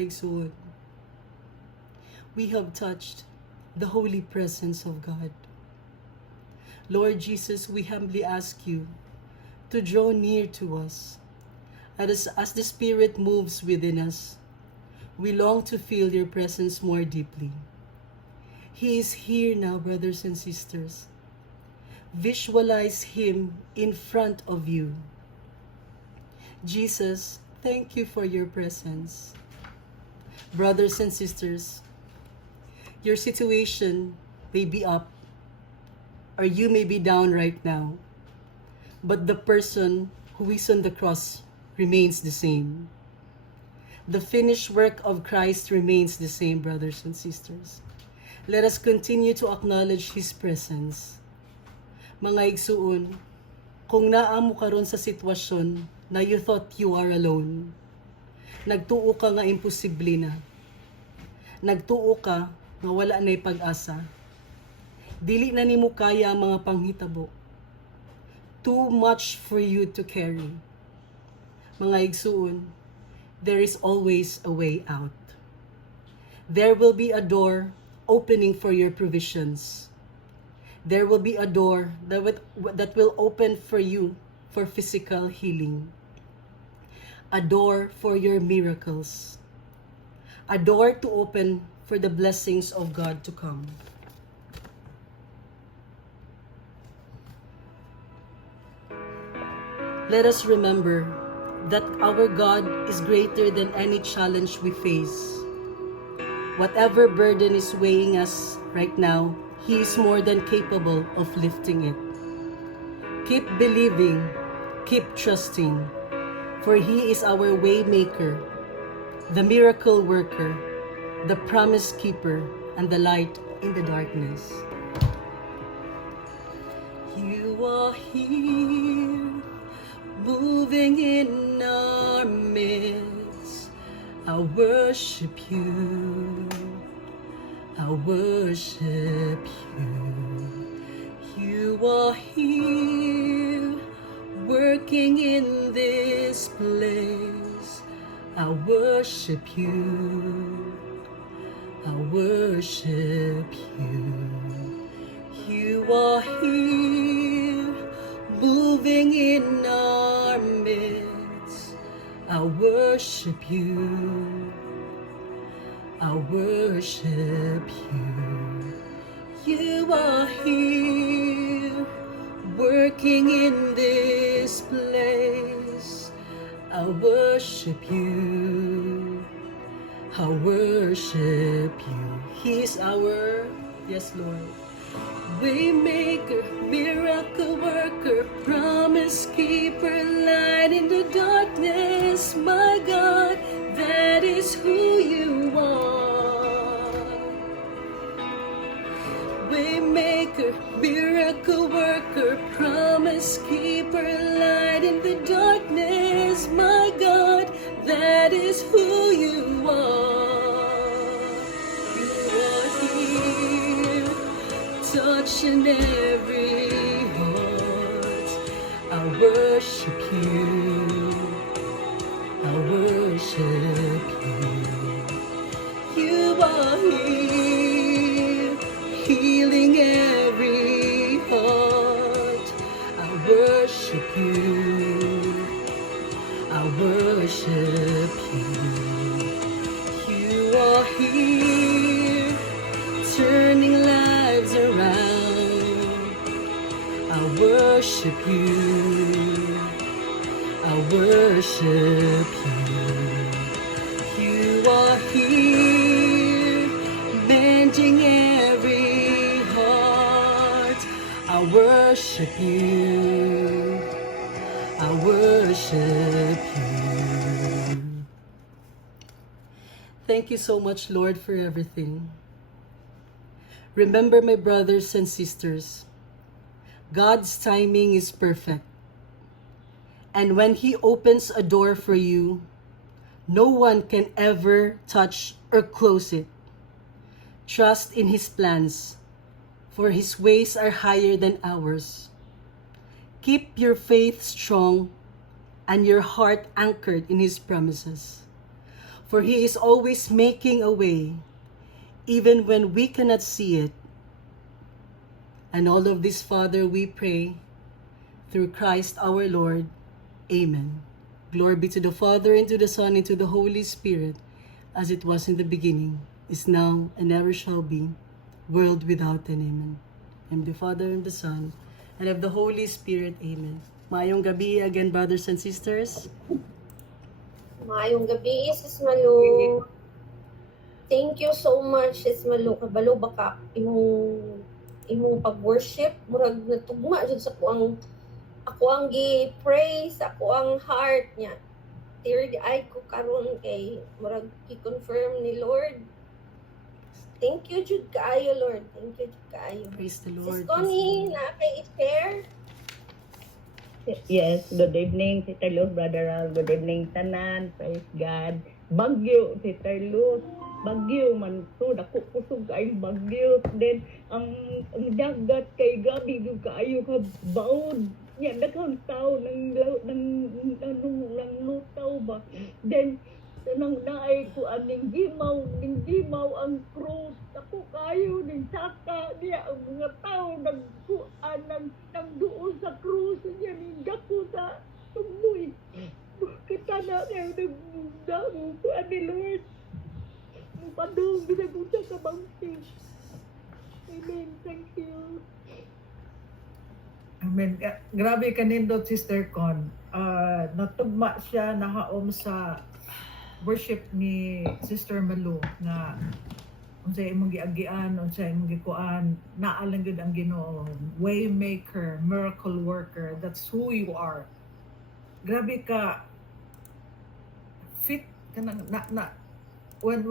mga igsoon, we have touched the holy presence of God. Lord Jesus, we humbly ask you to draw near to us. As the Spirit moves within us, we long to feel your presence more deeply. He is here now, brothers and sisters. Visualize Him in front of you. Jesus, thank you for your presence. Brothers and sisters, your situation may be up or you may be down right now, but the person who is on the cross remains the same. The finished work of Christ remains the same, brothers and sisters. Let us continue to acknowledge His presence. Mga igsuon, kung naamo karon sa sitwasyon na you thought you are alone, nagtuo ka nga imposible na, nagtuo ka nga wala na'y pag-asa, dili na nimo kaya ang mga panghitabo, too much for you to carry. Mga igsuon, there is always a way out. There will be a door opening for your provisions. There will be a door that will open for you for physical healing. A door for your miracles. A door to open for the blessings of God to come. Let us remember that our God is greater than any challenge we face. Whatever burden is weighing us right now, He is more than capable of lifting it. Keep believing, keep trusting, for He is our way maker, the miracle worker, the promise keeper, and the light in the darkness. You are here, moving in our midst. I worship you, I worship you. You are here, working in this place. I worship you, I worship you. You are here, moving in our midst. I worship you, I worship you. You are here, working in this place. I worship you, I worship you. He is our, yes Lord, Waymaker, miracle worker, promise keeper, light in the darkness. My God, that is who you are. Waymaker, miracle worker, promise keeper, light in the darkness. My God, that is who you are. You are here, touching every heart. I worship you, I worship you. You are here, healing every heart. I worship you, I worship you. You are here, turning lives around. I worship you, I worship you. You are here, mending every heart. I worship you, I worship you. Thank you so much, Lord, for everything. Remember, my brothers and sisters, God's timing is perfect. And when He opens a door for you, no one can ever touch or close it. Trust in His plans, for His ways are higher than ours. Keep your faith strong and your heart anchored in His promises. For He is always making a way, even when we cannot see it. And all of this, Father, we pray through Christ our Lord. Amen. Glory be to the Father, and to the Son, and to the Holy Spirit, as it was in the beginning, is now, and ever shall be, world without end. Amen. And the Father, and the Son, and of the Holy Spirit. Amen. Mayong gabi again, brothers and sisters. Maayong gabi, Sis Malu. Thank you so much, Sis Malu. Kabalo baka imong pag-worship, murag natugma jud sa ako ang gi-praise, ako ang heart niya. Teary eye ko karon kay murag i-confirm ni Lord. Thank you jud kaayo, Lord. Thank you jud kaayo. Praise the Sis Lord. Connie, na kay i-share. Yes, good evening, Sister Luz, Brother Al. Good evening, tanan. Praise God. Bagyo, Sister Luz. Bagyo man to, dako kusog kay bagyo. Then, ang dagat kay gabi yung kaayo ka baod. Yan, daghang tao ng lutaw ba. Then, nang naay ko aning gimaw ang krus. Ako kayo ning saka niya ang mga tao nagkuan nagduol sa krus niya ning dako sa tungboy. Kita na niya nagdamo ko ani Lord. Padong binagunta sa bangti. Amen. Thank you. Amen. Grabe kanindot, Sister Con. Natugma siya, nahaom sa worship ni Sister Malu nga unsay imong giagian, unsay imong gikuan, naalang gyud ang Ginoo, waymaker, miracle worker. That's who you are. Grabe ka fit kanang when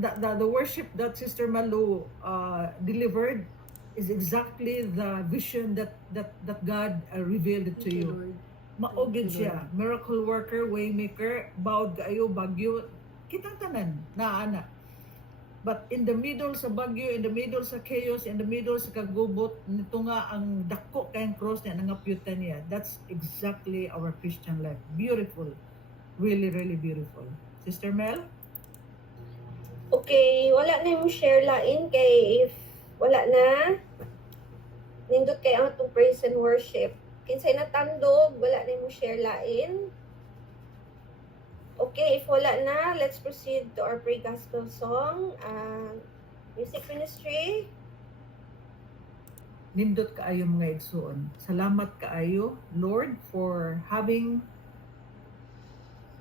the worship that Sister Malu delivered is exactly the vision that God revealed it to you. Maogid siya, miracle worker, waymaker, bawd kaayo, bagyo, kitang tanan, naana. But in the middle sa bagyo, in the middle sa chaos, in the middle sa kagubot, nito nga ang dako kayang cross niya, nangapyutan niya. That's exactly our Christian life. Beautiful. Really, really beautiful. Sister Mel? Okay, wala na yung share lain kay if wala na, nindot kay ang itong praise and worship. Kinsay natandog, wala na yung share lain. Okay, if wala na, let's proceed to our pre-gospel song. Music ministry. Nindot kaayo mga igsoon. Salamat kaayo, Lord, for having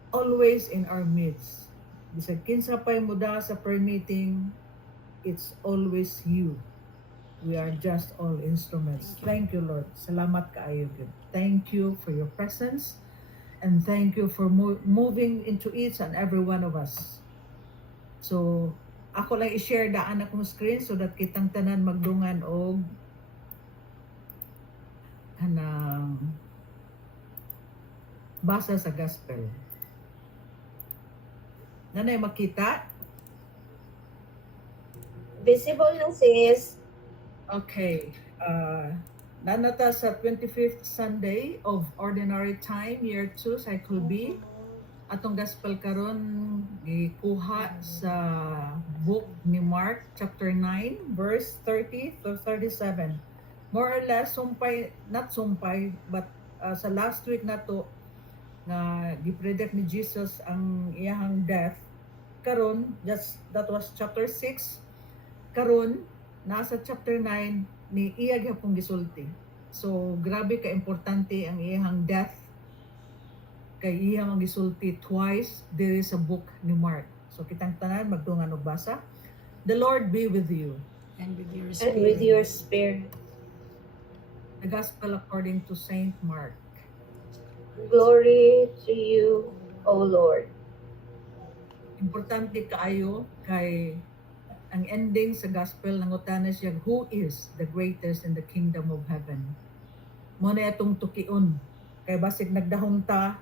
always in our midst. Bisag kinsa pay muda sa prayer meeting, it's always you. We are just all instruments. Thank you, Lord. Salamat kaayo. Thank you for your presence, and thank you for moving into each and every one of us. So, ako lang i-share daan akong screen so that kitang tanan magdungan og kanang basa sa gospel. Nanay makita? Visible ng sis. Okay. Nanata sa 25th Sunday of Ordinary Time, Year 2, Cycle B. Atong gospel karon gikuha sa book ni Mark, chapter 9, verse 30 to 37. More or less, not sumpay, but sa last week na to, na gipredict ni Jesus ang iyahang death. Karon, that was chapter 6. Karon, nasa chapter 9 ni iya gyapon gisulti. So grabe ka importante ang iyang death kay iya ang gisulti twice there is a book ni Mark. So kitang tanan magdungan og basa. The Lord be with you. And with your And spirit. with your spirit. The Gospel according to Saint Mark. Glory to you, O Lord. Importante kaayo kay ang ending sa gospel nangutana siya, who is the greatest in the kingdom of heaven? Mo na atong tukion kay basig nagdahom ta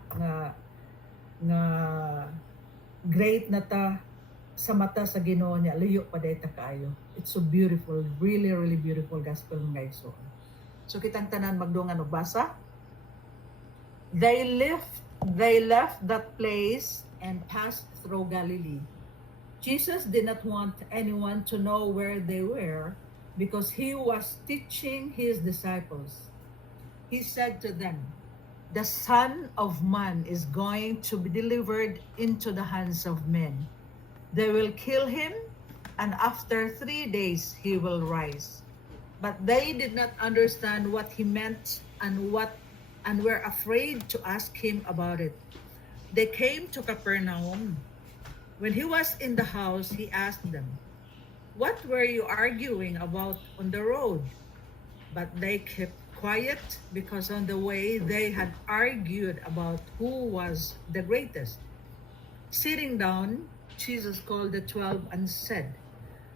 nga great na ta sa mata sa Ginoo niya, layo pa dayta kaayo. It's so beautiful, really really beautiful gospel mga igsoon. So kitang tanan magdungan og basa. They left that place and passed through Galilee. Jesus did not want anyone to know where they were because he was teaching his disciples. He said to them, "The Son of Man is going to be delivered into the hands of men. They will kill him, and after 3 days he will rise." But they did not understand what he meant and were afraid to ask him about it. They came to Capernaum. When he was in the house, he asked them, "What were you arguing about on the road?" But they kept quiet because on the way they had argued about who was the greatest. Sitting down, Jesus called the 12 and said,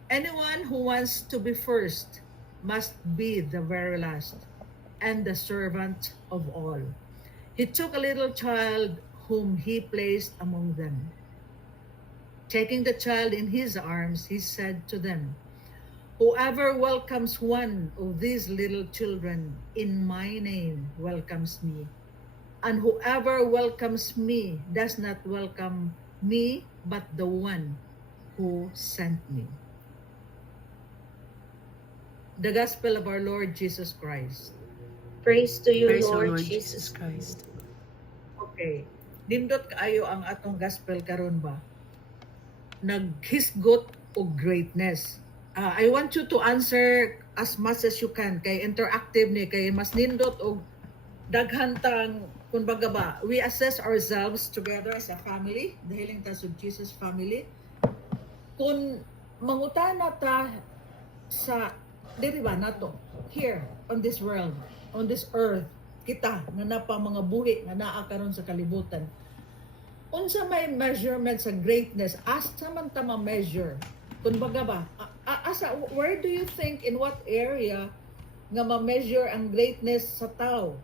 "Anyone who wants to be first must be the very last and the servant of all." He took a little child whom he placed among them. Taking the child in his arms, he said to them, "Whoever welcomes one of these little children in my name welcomes me. And whoever welcomes me does not welcome me, but the one who sent me." The Gospel of our Lord Jesus Christ. Praise to you, Praise the Lord Lord Jesus. Jesus Christ. Okay. Nindot kaayo ang atong gospel karon ba? Naghisgot og greatness. I want you to answer as much as you can kay interactive ni kay mas nindot og daghantang kumbaga ba we assess ourselves together as a family, the Healing Touch of Jesus family. Kung mangutana ta sa diri ba nato here on this world, on this earth, kita nga napa mga buhi nga naa karon sa kalibutan, unsa may measurement sa greatness, asa man ta ma-measure? Kumbaga ba, where do you think, in what area nga ma-measure ang greatness sa tao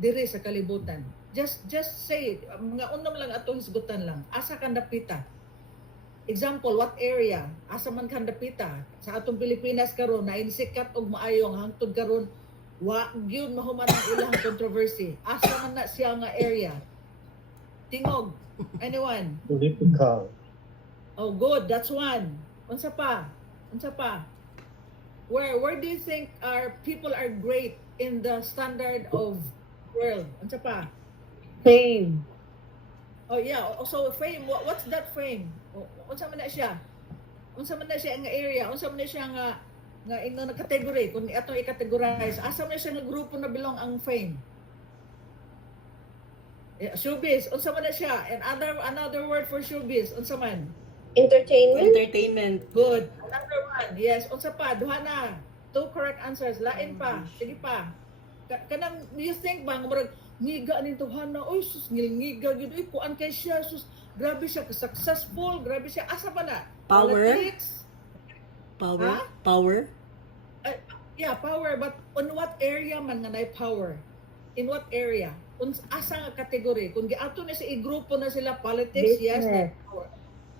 diri sa kalibutan? Just say it. Mga unom lang atong hisgutan lang. Asa kan dapita? Example, what area? Asa man kan dapita? Sa atong Pilipinas karon na insikat og maayo ang hangtod karon wa gyud mahuman ang ilang controversy. Asa man na siya nga area? Tingog. Anyone? Political. Oh, good. That's one. Unsa pa? Unsa pa? Where do you think our people are great in the standard of world? Unsa pa? Fame. Oh yeah, also fame. What's that fame? Unsa man na siya? Unsa man na siya nga area? Unsa man na siya nga ingno na category kung ato i-categorize? Asa man na siya nga grupo na belong ang fame? Yeah, showbiz. Unsa man na siya? And another word for showbiz. Unsa man? Entertainment. Entertainment. Good. Another one. Yes. Unsa pa? Duha na. 2 correct answers. Lain pa. Sige pa. Kanang you think ba murag ngiga ni Tuhana, oy sus ngilngiga gid, oy kuan kay siya, sus grabe siya ka successful, grabe siya asa pa na? Power? Politics? Power? Ha? Power? Yeah, power, but on what area man nga nay power? In what area? Asa nga category? Kung giato na sa i-grupo na sila politics, yes, Business. nay power.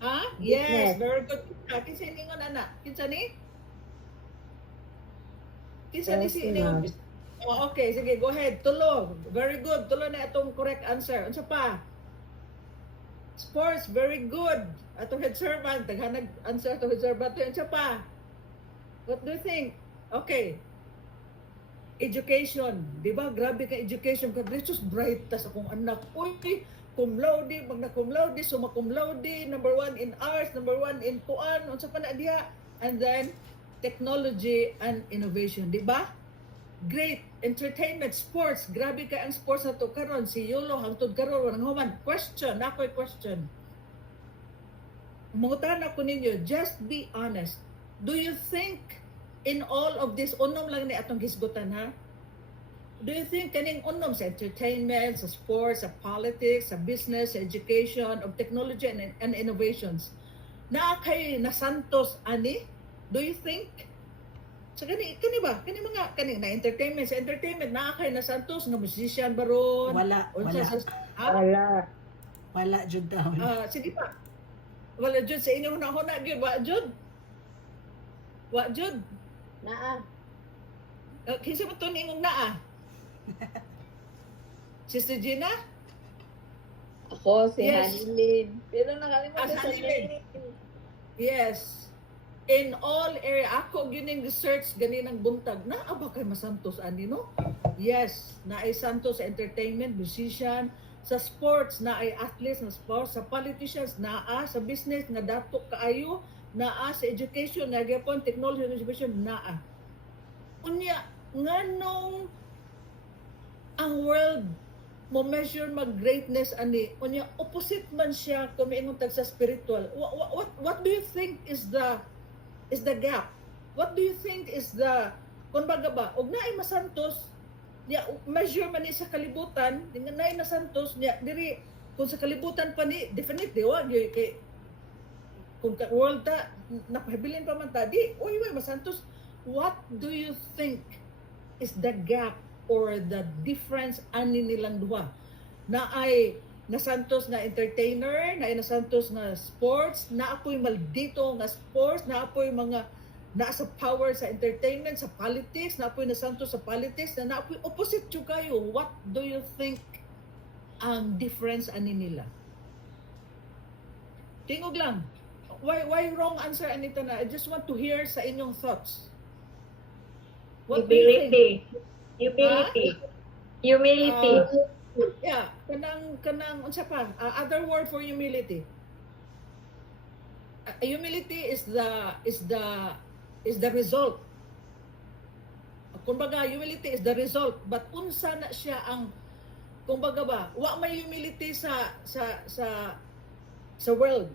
Ha? Yes, very good. Kinsa ni ngon ana? Kinsa ni? Kinsa ni si Personal. Oh, okay, sige, go ahead. Tulo. Very good. Tulo na itong correct answer. Unsa pa? Sports, very good. Atong head servant, daghanag answer atong head servant. Unsa pa? What do you think? Okay. Education. Di ba? Grabe ka education. Jesus, bright tas akong anak. Uy, cum laude, magna cum laude, summa cum laude, number 1 in arts, number 1 in kuan, unsa pa na diha? And then, technology and innovation. Di ba? Great entertainment, sports, grabe ka ang sports na to karon si Yolo hangtod karon wanang human. Question, ako'y question. Mangutan ako ninyo, just be honest. Do you think in all of this, unom lang ni atong hisgutan ha? Do you think kaning unom sa entertainment, sa sports, sa politics, sa business, sa education, of technology and innovations, na kay nasantos ani? Do you think? So kani ba? Kani mga kani na entertainment, sa entertainment na kay na Santos nga musician baron. Wala. Ha? Wala. Jud daw. Sige pa. Wala jud sa inyo na gyud wa jud. Wa jud. Naa. Kinsa mo to ningong naa? Sister Gina? Ako, si Yes. Hanilin. Pero nakalimutan sa Hanilin. name. Yes. In all area, ako gining research ganinang buntag na aba kay masantos ani no? Yes, na ay santos sa entertainment, musician, sa sports na ay athletes na sports, sa politicians naa, sa business nga dato kaayo, naa sa education na gyapon technology and education naa. Unya nganong ang world mo measure mag greatness ani unya opposite man siya kung miingon tag sa spiritual. What do you think is the gap? What do you think is the kung baga ba og naay masantos niya measure man ni sa kalibutan dinga naay nasantos niya diri kung sa kalibutan pa ni definitely wa gyud kay kung ka world ta napahabilin pa man ta di oy masantos. What do you think is the gap or the difference ani nilang duha? Na ay nasantos na entertainer, na ay nasantos na sports, na apoy maldito nga sports, na apoy mga nasa power sa entertainment, sa politics, na apoy nasantos sa politics, na apoy opposite yung kayo. What do you think ang difference ani nila? Tingog lang. Why wrong answer anita na? I just want to hear sa inyong thoughts. What do you think? Humility. Yeah, kanang unsa pa? Other word for humility. Humility is the result. Kumbaga humility is the result, but unsa na siya ang kumbaga ba? Wa may humility sa world.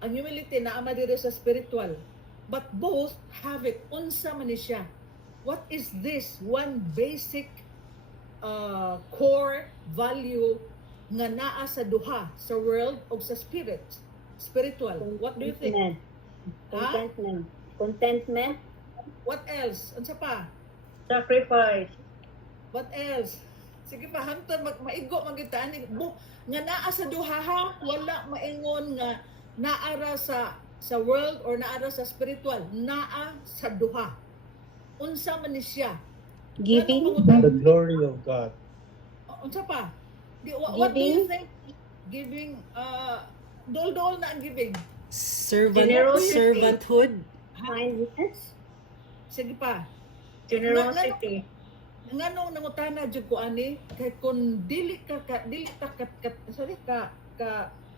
Ang humility na ama diri sa spiritual. But both have it. Unsa man ni siya? What is this one basic core value nga naa sa duha sa world o sa spiritual? What do you think? Contentment. Contentment. What else? Unsa pa? Sacrifice. What else? Sige pa, hangtod maigo magitaan nga naa sa duha ha, wala maingon nga naara sa world or naara sa spiritual, naa sa duha. Unsa man ni siya? Giving. The glory of God. Unsa pa? What do you think? Giving, dol-dol na ang giving. Generosity. Servanthood. Kindness. Sige pa. Generosity. Nganong nangutana jud ko ani kay kun dili ka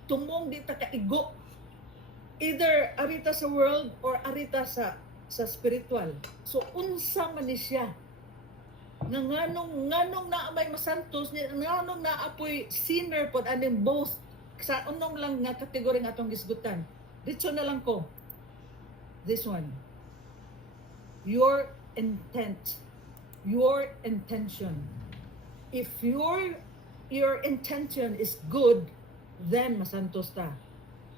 tumong di ta ka igo either arita sa world or arita sa spiritual. So unsa man ni siya? Nganong na may masantos, nganong na apoy sinner pod aning both sa unong lang nga kategorya nga atong gisgutan. Dito na lang ko. This one. Your intent. Your intention. If your intention is good, then masantos ta.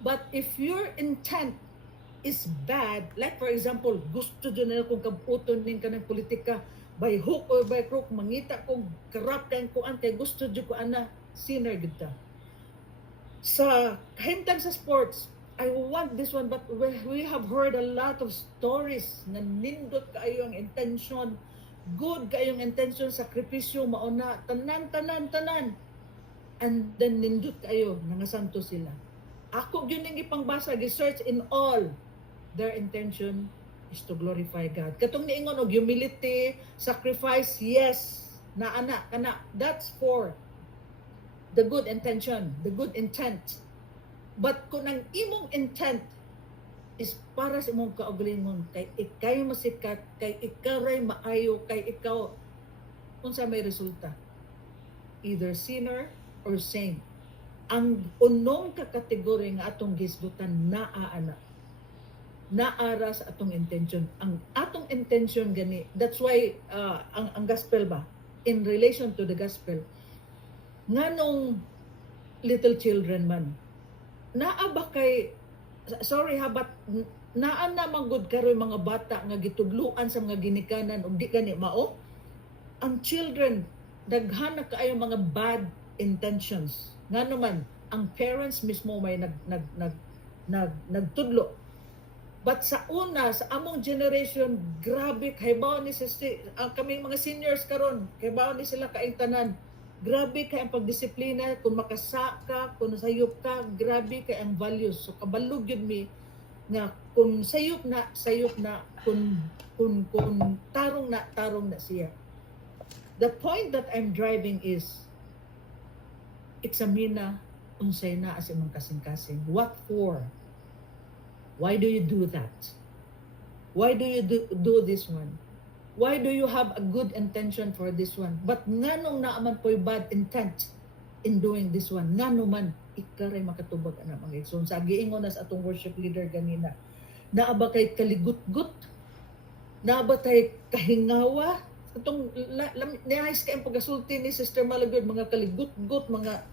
But if your intent is bad, like for example, gusto dyan na kung kabuton din ka ng politika, by hook or by crook, mangita kung corrupt kang kuan kay gusto dyan ko ana, sinner gud ta. Sa kahimtang sa sports, I want this one, but we have heard a lot of stories na nindot kaayo ang intention, good kayong intention, sakripisyo, mauna, tanan, and then nindot kayo, nangasanto sila. Ako yun yung ipangbasa, research in all, their intention is to glorify God. Katong niingon og humility, sacrifice, yes, na ana, kana, that's for the good intention, the good intent. But kung ang imong intent is para sa imong kaugalingon, kay ikay masikat, kay ikaray maayo, kay ikaw, unsa may resulta? Either sinner or saint. Ang unong kakategorya nga atong gisgutan naa naara sa atong intention. Ang atong intention gani, that's why ang gospel ba, in relation to the gospel, nganong little children man, naa ba kay, sorry ha, but naan na magud karoy mga bata nga gitudluan sa mga ginikanan ug di gani mao? Ang children, daghan na kaayo mga bad intentions. Ngano man, ang parents mismo may nagtudlo. But sa una, sa among generation, grabe, kaybaw ni kami mga seniors karon, kaybaw ni sila kaing tanan. Grabe kay ang pagdisiplina, kung makasa ka, kung sayop ka, grabe kay ang values. So kabalog yun mi nga kung sayop na, kung tarong na siya. The point that I'm driving is eksamina unsay na as imong kasing-kasing. What for? Why do you do that? Why do you do this one? Why do you have a good intention for this one? But nganong naaman po'y bad intent in doing this one? Ngano man, ikaray makatubag na mga igsoon. Sa giingon na sa atong worship leader ganina, naaba kay kaligut-gut, naaba kay kahingawa, itong nihais kayong pagasulti ni Sister Malagod, mga kaligut-gut, mga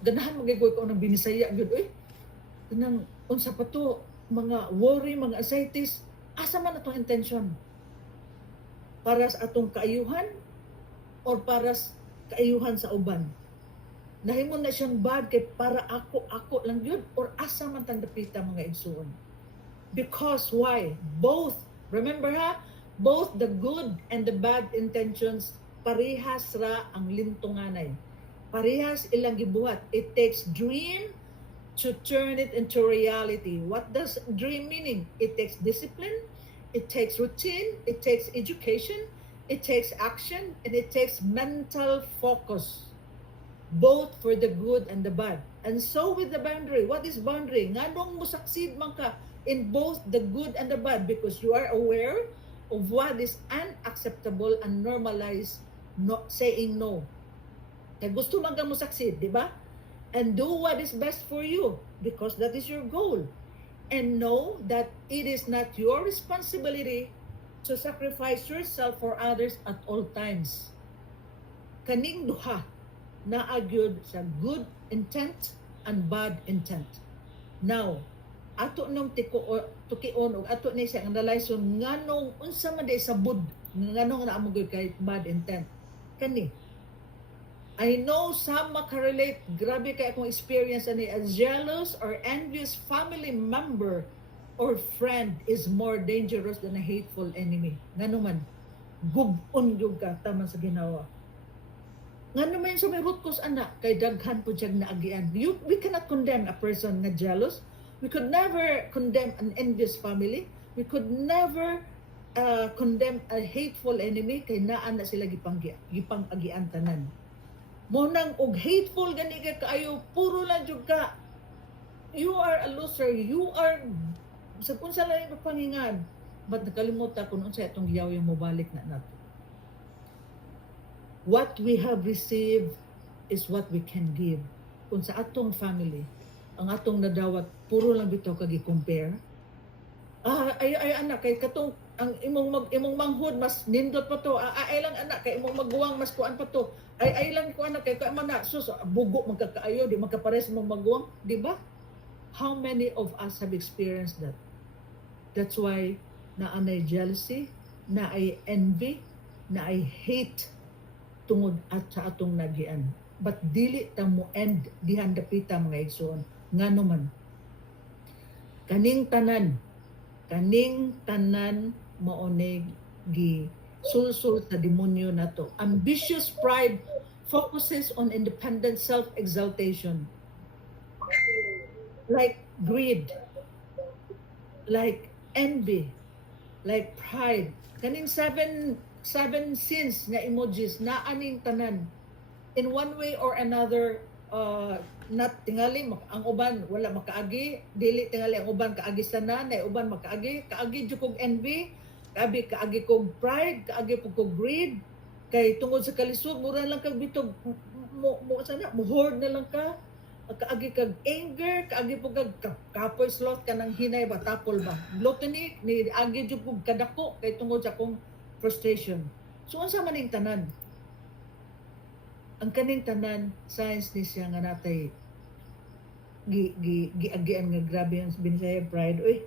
ganahan magigoy ko ng binisaya gyud oy. Kanang unsa pa to, mga worry, mga anxieties, asa man atong intention? Para sa atong kaayuhan or para sa kaayuhan sa uban? Nahimo na siyang bad kay para ako lang yun or asa man tang dapita mga igsoon? Because why? Both, remember ha, both the good and the bad intentions parehas ra ang lintunganay. Parehas ilang gibuhat. It takes dream to turn it into reality. What does dream meaning? It takes discipline, it takes routine, it takes education, it takes action, and it takes mental focus. Both for the good and the bad. And so with the boundary, what is boundary? Nganong mo succeed man ka in both the good and the bad because you are aware of what is unacceptable and normalize saying no. Kaya gusto man ka mo succeed, di ba? And do what is best for you because that is your goal. And know that it is not your responsibility to sacrifice yourself for others at all times. Kaning duha na agyod sa good intent and bad intent. Now, ato nung tukion og ato ni siya ang nalayson nganong unsa man day sabud nganong naamogoy kay bad intent. Kani I know some makarelate, grabe kay akong experience ani, a jealous or envious family member or friend is more dangerous than a hateful enemy. Ngano man, gubon yung ka, taman sa ginawa. Ngano man sa may root cause anak, kay daghan po siyang naagian. We cannot condemn a person na jealous. We could never condemn an envious family. We could never condemn a hateful enemy, kay naan na sila gipang-agian tanan. Monang og hateful gani ka kaayo, puro lang jud ka. You are a loser. You are sa kunsa lang yung pangingan. But nakalimutan kung unsa itong giyaw yung mobalik na nato. What we have received is what we can give. Kung sa atong family, ang atong nadawat, puro lang bitaw kagi-compare. Ay anak, kay katong ang imong manghod mas nindot pa to. Ay lang anak, kay imong maguwang mas kuan pa to. Ay lang ko anak, kay ka man na sus bugo magkakaayo, di magkapares mong maguwang, di ba? How many of us have experienced that? That's why naanay jealousy, naay envy, naay hate tungod at sa atong nagian. But dili ta mo end dihan dapita mga igsoon. Ngano man, kaning tanan maonig gi sulsul sa demonyo nato. Ambitious pride focuses on independent self-exaltation, like greed, like envy, like pride. Kaning seven sins nga emojis na aning tanan in one way or another. Not tingali ang uban wala makaagi, dili tingali ang uban kaagi sana, na uban makaagi, kaagi jud kog envy, kaagi kog pride, kaagi kog greed, kay tungod sa kalisod mura lang kag bitog mo sana mo hoard na lang ka, kaagi kag anger, kaagi po kag kapoy slot ka nang hinay ba tapol ba gluttony ni agi jud kog kadako kay tungod sa akong frustration. So unsa man ning tanan? Ang kaning tanan science ni siya nga natay giagian nga grabe ang binisaya pride. Uy.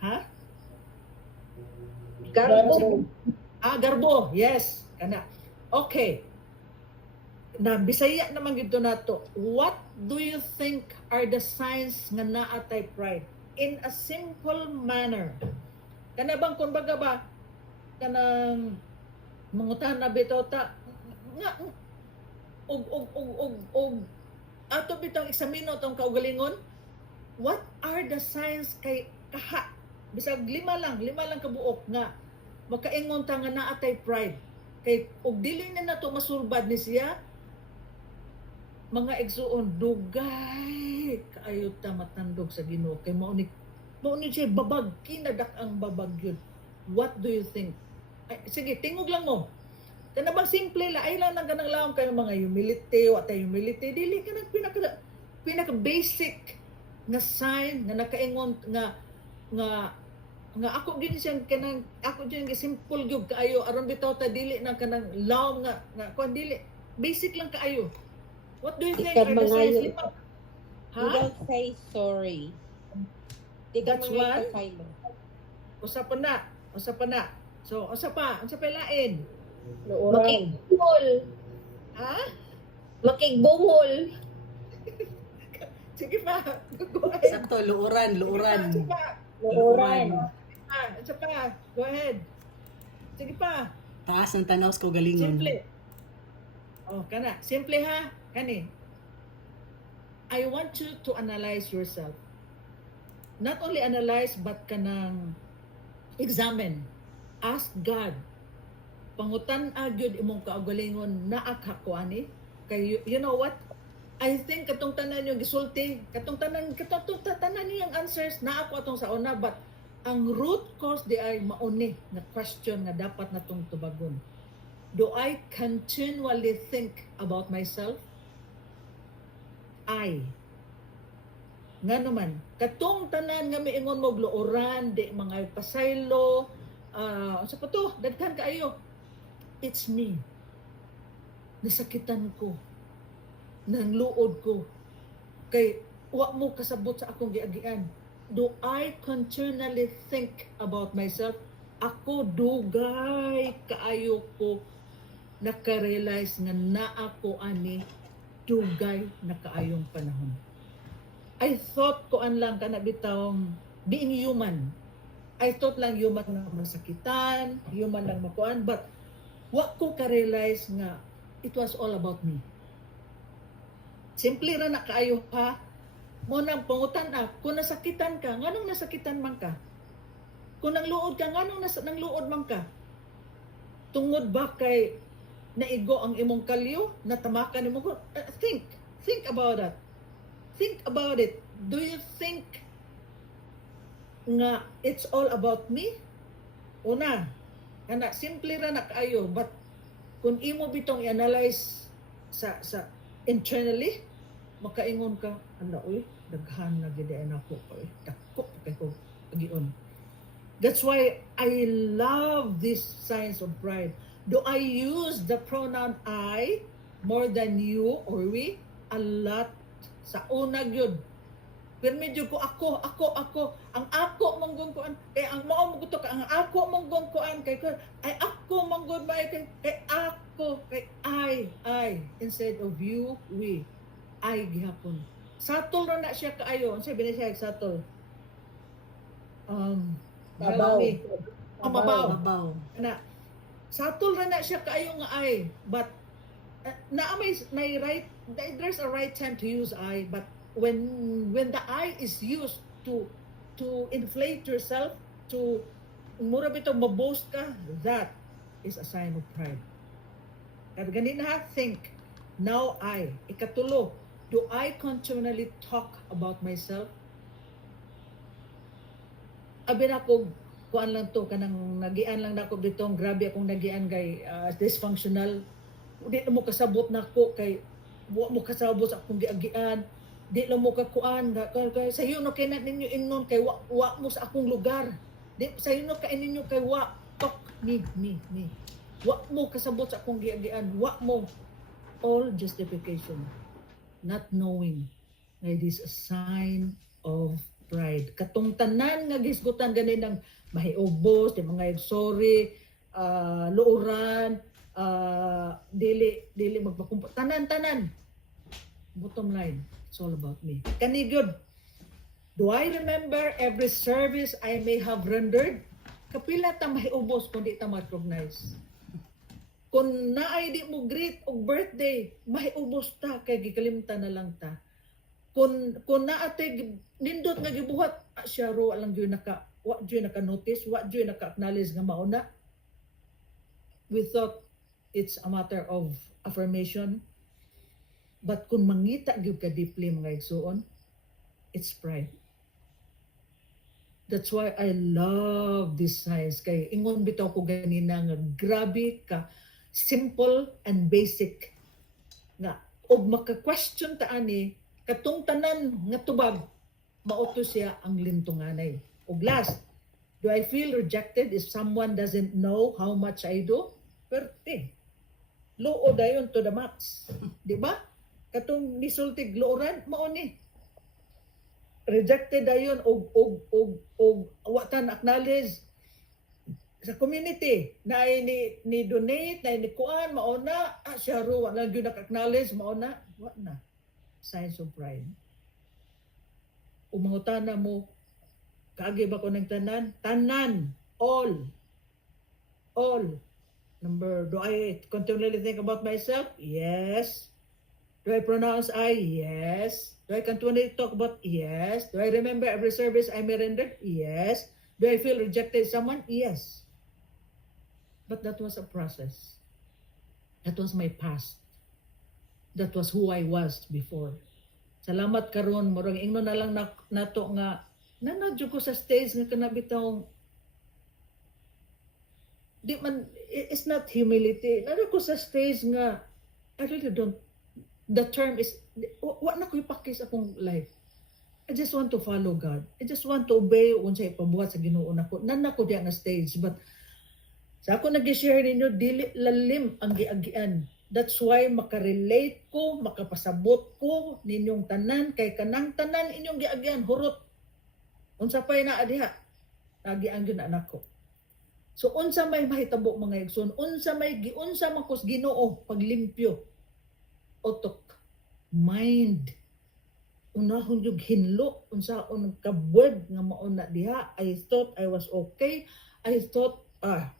Ha? Garbo. Garbo. Yes. Kana. Okay. Na Bisaya naman gito nato. What do you think are the signs nga naatay pride? In a simple manner. Kana bang kun baga ba kanang mangutan na bitaw ta nga og ato bitong eksamino tong kaugalingon. What are the signs kay kaha? Bisag lima lang kabuok nga makaingon ta nga naatay pride. Kay og dili na nato masulbad ni siya, mga igsuon dugay kaayo ta matandog sa Ginoo kay mao ni siya babag kinadak ang babag yun. What do you think? Ay, sige, tingog lang mo. Kana bang simple la ay lang nang ganang laom kay mga humility, what humility dili ka nang pinaka basic nga sign nga nakaingon nga ako gini siyang kanang ako gyud simple gyud kaayo aron bitaw ta dili nang kanang laom nga kuan dili basic lang kaayo. What do you think are the signs? You don't say sorry. Di ka That's mga one. kasaylo. Usa pa na. So, usa pa lain. Makigbungol. Ha? Makigbungol. Sige pa. Go ahead. Sakto, luuran. Sige pa. Isa pa. Go ahead. Sige pa. Taas ng tanaw sa kaugalingon. Simple. Oh, kana. Simple ha. Kani. I want you to analyze yourself. Not only analyze, but kanang examine. Ask God. Pangutan agyod imong kaugalingon naa ka ko ani. Kay you know what? I think katong tanan yung gisulti, katong tanan niyang answers na ako atong sa una, but ang root cause di ay mauni nga question nga dapat natong tubagon. Do I continually think about myself? Nga naman, katong tanan nga miingon mo gluoran, di mga pasaylo, sa pato, daghan kaayo. It's me. Nasakitan ko. Nang luod ko. Kay, wa mo kasabot sa akong giagian. Do I continually think about myself? Ako dugay kaayo ko nakarealize nga naa ko ani dugay na kaayong panahon. I thought ko an lang kana bitawng being human. I thought lang human lang masakitan, human lang makuan, but wa ko ka-realize nga it was all about me. Simple ra na kaayo ha. Mo nang pangutan kung nasakitan ka, nganong nasakitan man ka? Kung nangluod ka, nganong nangluod man ka? Tungod ba kay naigo ang imong kalyo, natamakan imong think about that. Think about it. Do you think nga it's all about me? Una, kana simple ra na kaayo, but kung imo bitong i-analyze sa internally, makaingon ka, anda oy, daghan na gid ako oy, dako kay ko agion. That's why I love these signs of pride. Do I use the pronoun I more than you or we? A lot. Sa una gyud. Pero medyo ko ako. Ang ako manggon ko kay ang mao mo gusto ka ang ako manggon ko kay ay ako manggon ba kay ako kay I instead of you we. I gihapon. Satol ra na siya kaayo. Unsa ba siya satol? Babaw. Babaw. Na satol ra na siya kaayo nga I, but may right, there's a right time to use I, but when the I is used to inflate yourself, to mura bitaw maboast ka, that is a sign of pride. Kaya ganina ha, think. Now I. Ikatulo, do I continually talk about myself? Abi na ko, kuan lang to, kanang nagian lang na ako ditong, grabe akong nagian kay dysfunctional. Di na mo kasabot na ko kay, wa mo kasabot sa akong giagian. Di lang mo kakuan, kay sayo no kay na ninyo ingnon, kay wa mo sa akong lugar. Di sayo no kay ninyo kay wa, talk me. Wa mo kasabot sa akong giagian, wa mo. All justification. Not knowing na it is a sign of pride. Katong tanan nga gisgutan ganin ng mahiubos, di mga sorry, luuran, dili magpakumpa. Tanan. Bottom line, it's all about me. Kani good. Do I remember every service I may have rendered? Kapila ta mahiubos kung di ta ma-recognize. Kung naay di mo greet og birthday, mahiubos ta kay gikalimtan na lang ta. Kung naate nindot nga gibuhat, siya ro lang gyud wa gyud naka notice, wa gyud naka acknowledge nga mauna. We thought it's a matter of affirmation. But kung mangita gyud ka deeply mga igsuon, it's pride. That's why I love this science. Kay ingon bitaw ko ganina nga grabe ka simple and basic nga og maka-question ta ani katong tanan nga tubag mauto siya ang lintunganay. Og last, do I feel rejected if someone doesn't know how much I do? Perte. Loo dayon to the max. Di ba? Katong nisultig looran mao ni. Rejected dayon og wa ta acknowledge sa community na ni donate na ni kuan mao na siya ro wala gyud acknowledge mao na wa na signs of pride. Umangutana mo kaagi ba ko nagtanan tanan all number, do I continually think about myself? Yes. Do I pronounce I? Yes. Do I continually talk about? Yes. Do I remember every service I may render? Yes. Do I feel rejected someone? Yes. But that was a process. That was my past. That was who I was before. Salamat karon murag ingno na lang nato nga nanadyo ko sa stage nga kanabitong di man it's not humility. Nado ko sa stage nga I really don't, the term is wa na ko ipakis akong life. I just want to follow God. I just want to obey unsay pabuhat sa Ginoo nako. Nan ko diya nga stage, but sa ako nag-share ninyo dili lalim ang giagian. That's why makarelate ko, makapasabot ko ninyong tanan kay kanang tanan inyong giagian hurot. Unsa pay naa diha? Nagian gyud na anak ko. So unsa may mahitabo mga igsoon, unsa may giunsa man kus Ginoo paglimpyo. Otok, mind, unahon yung hinlo, unsaon kabwed nga mauna diha. I thought I was okay. I thought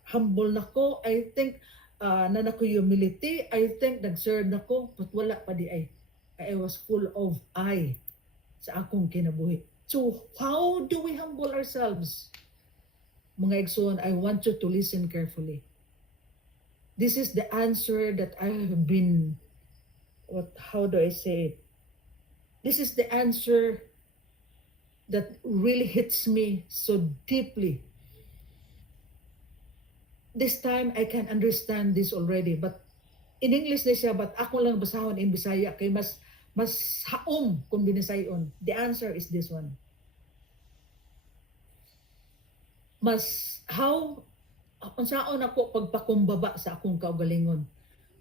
humble nako. I think na nako humility. I think nag-serve nako, but wala pa di ay. I was full of I sa akong kinabuhi. So how do we humble ourselves? Mga igsoon, I want you to listen carefully. This is the answer that I have been, how do I say it? This is the answer that really hits me so deeply. This time I can understand this already, but in English na siya, but ako lang basahon in Bisaya kay mas haom kung binisayon. The answer is this one. Unsaon ako pagpakumbaba sa akong kaugalingon.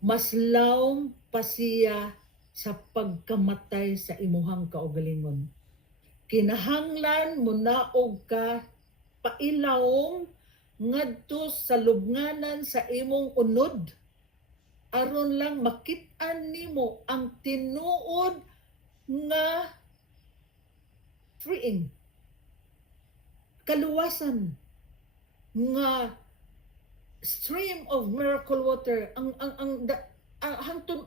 Mas lawom pa siya sa pagkamatay sa imuhang kaugalingon. Kinahanglan mo naog ka pailawom ngadto sa lubnganan sa imong unod aron lang makit-an nimo ang tinuod nga freeing, kaluwasan nga stream of miracle water hangtod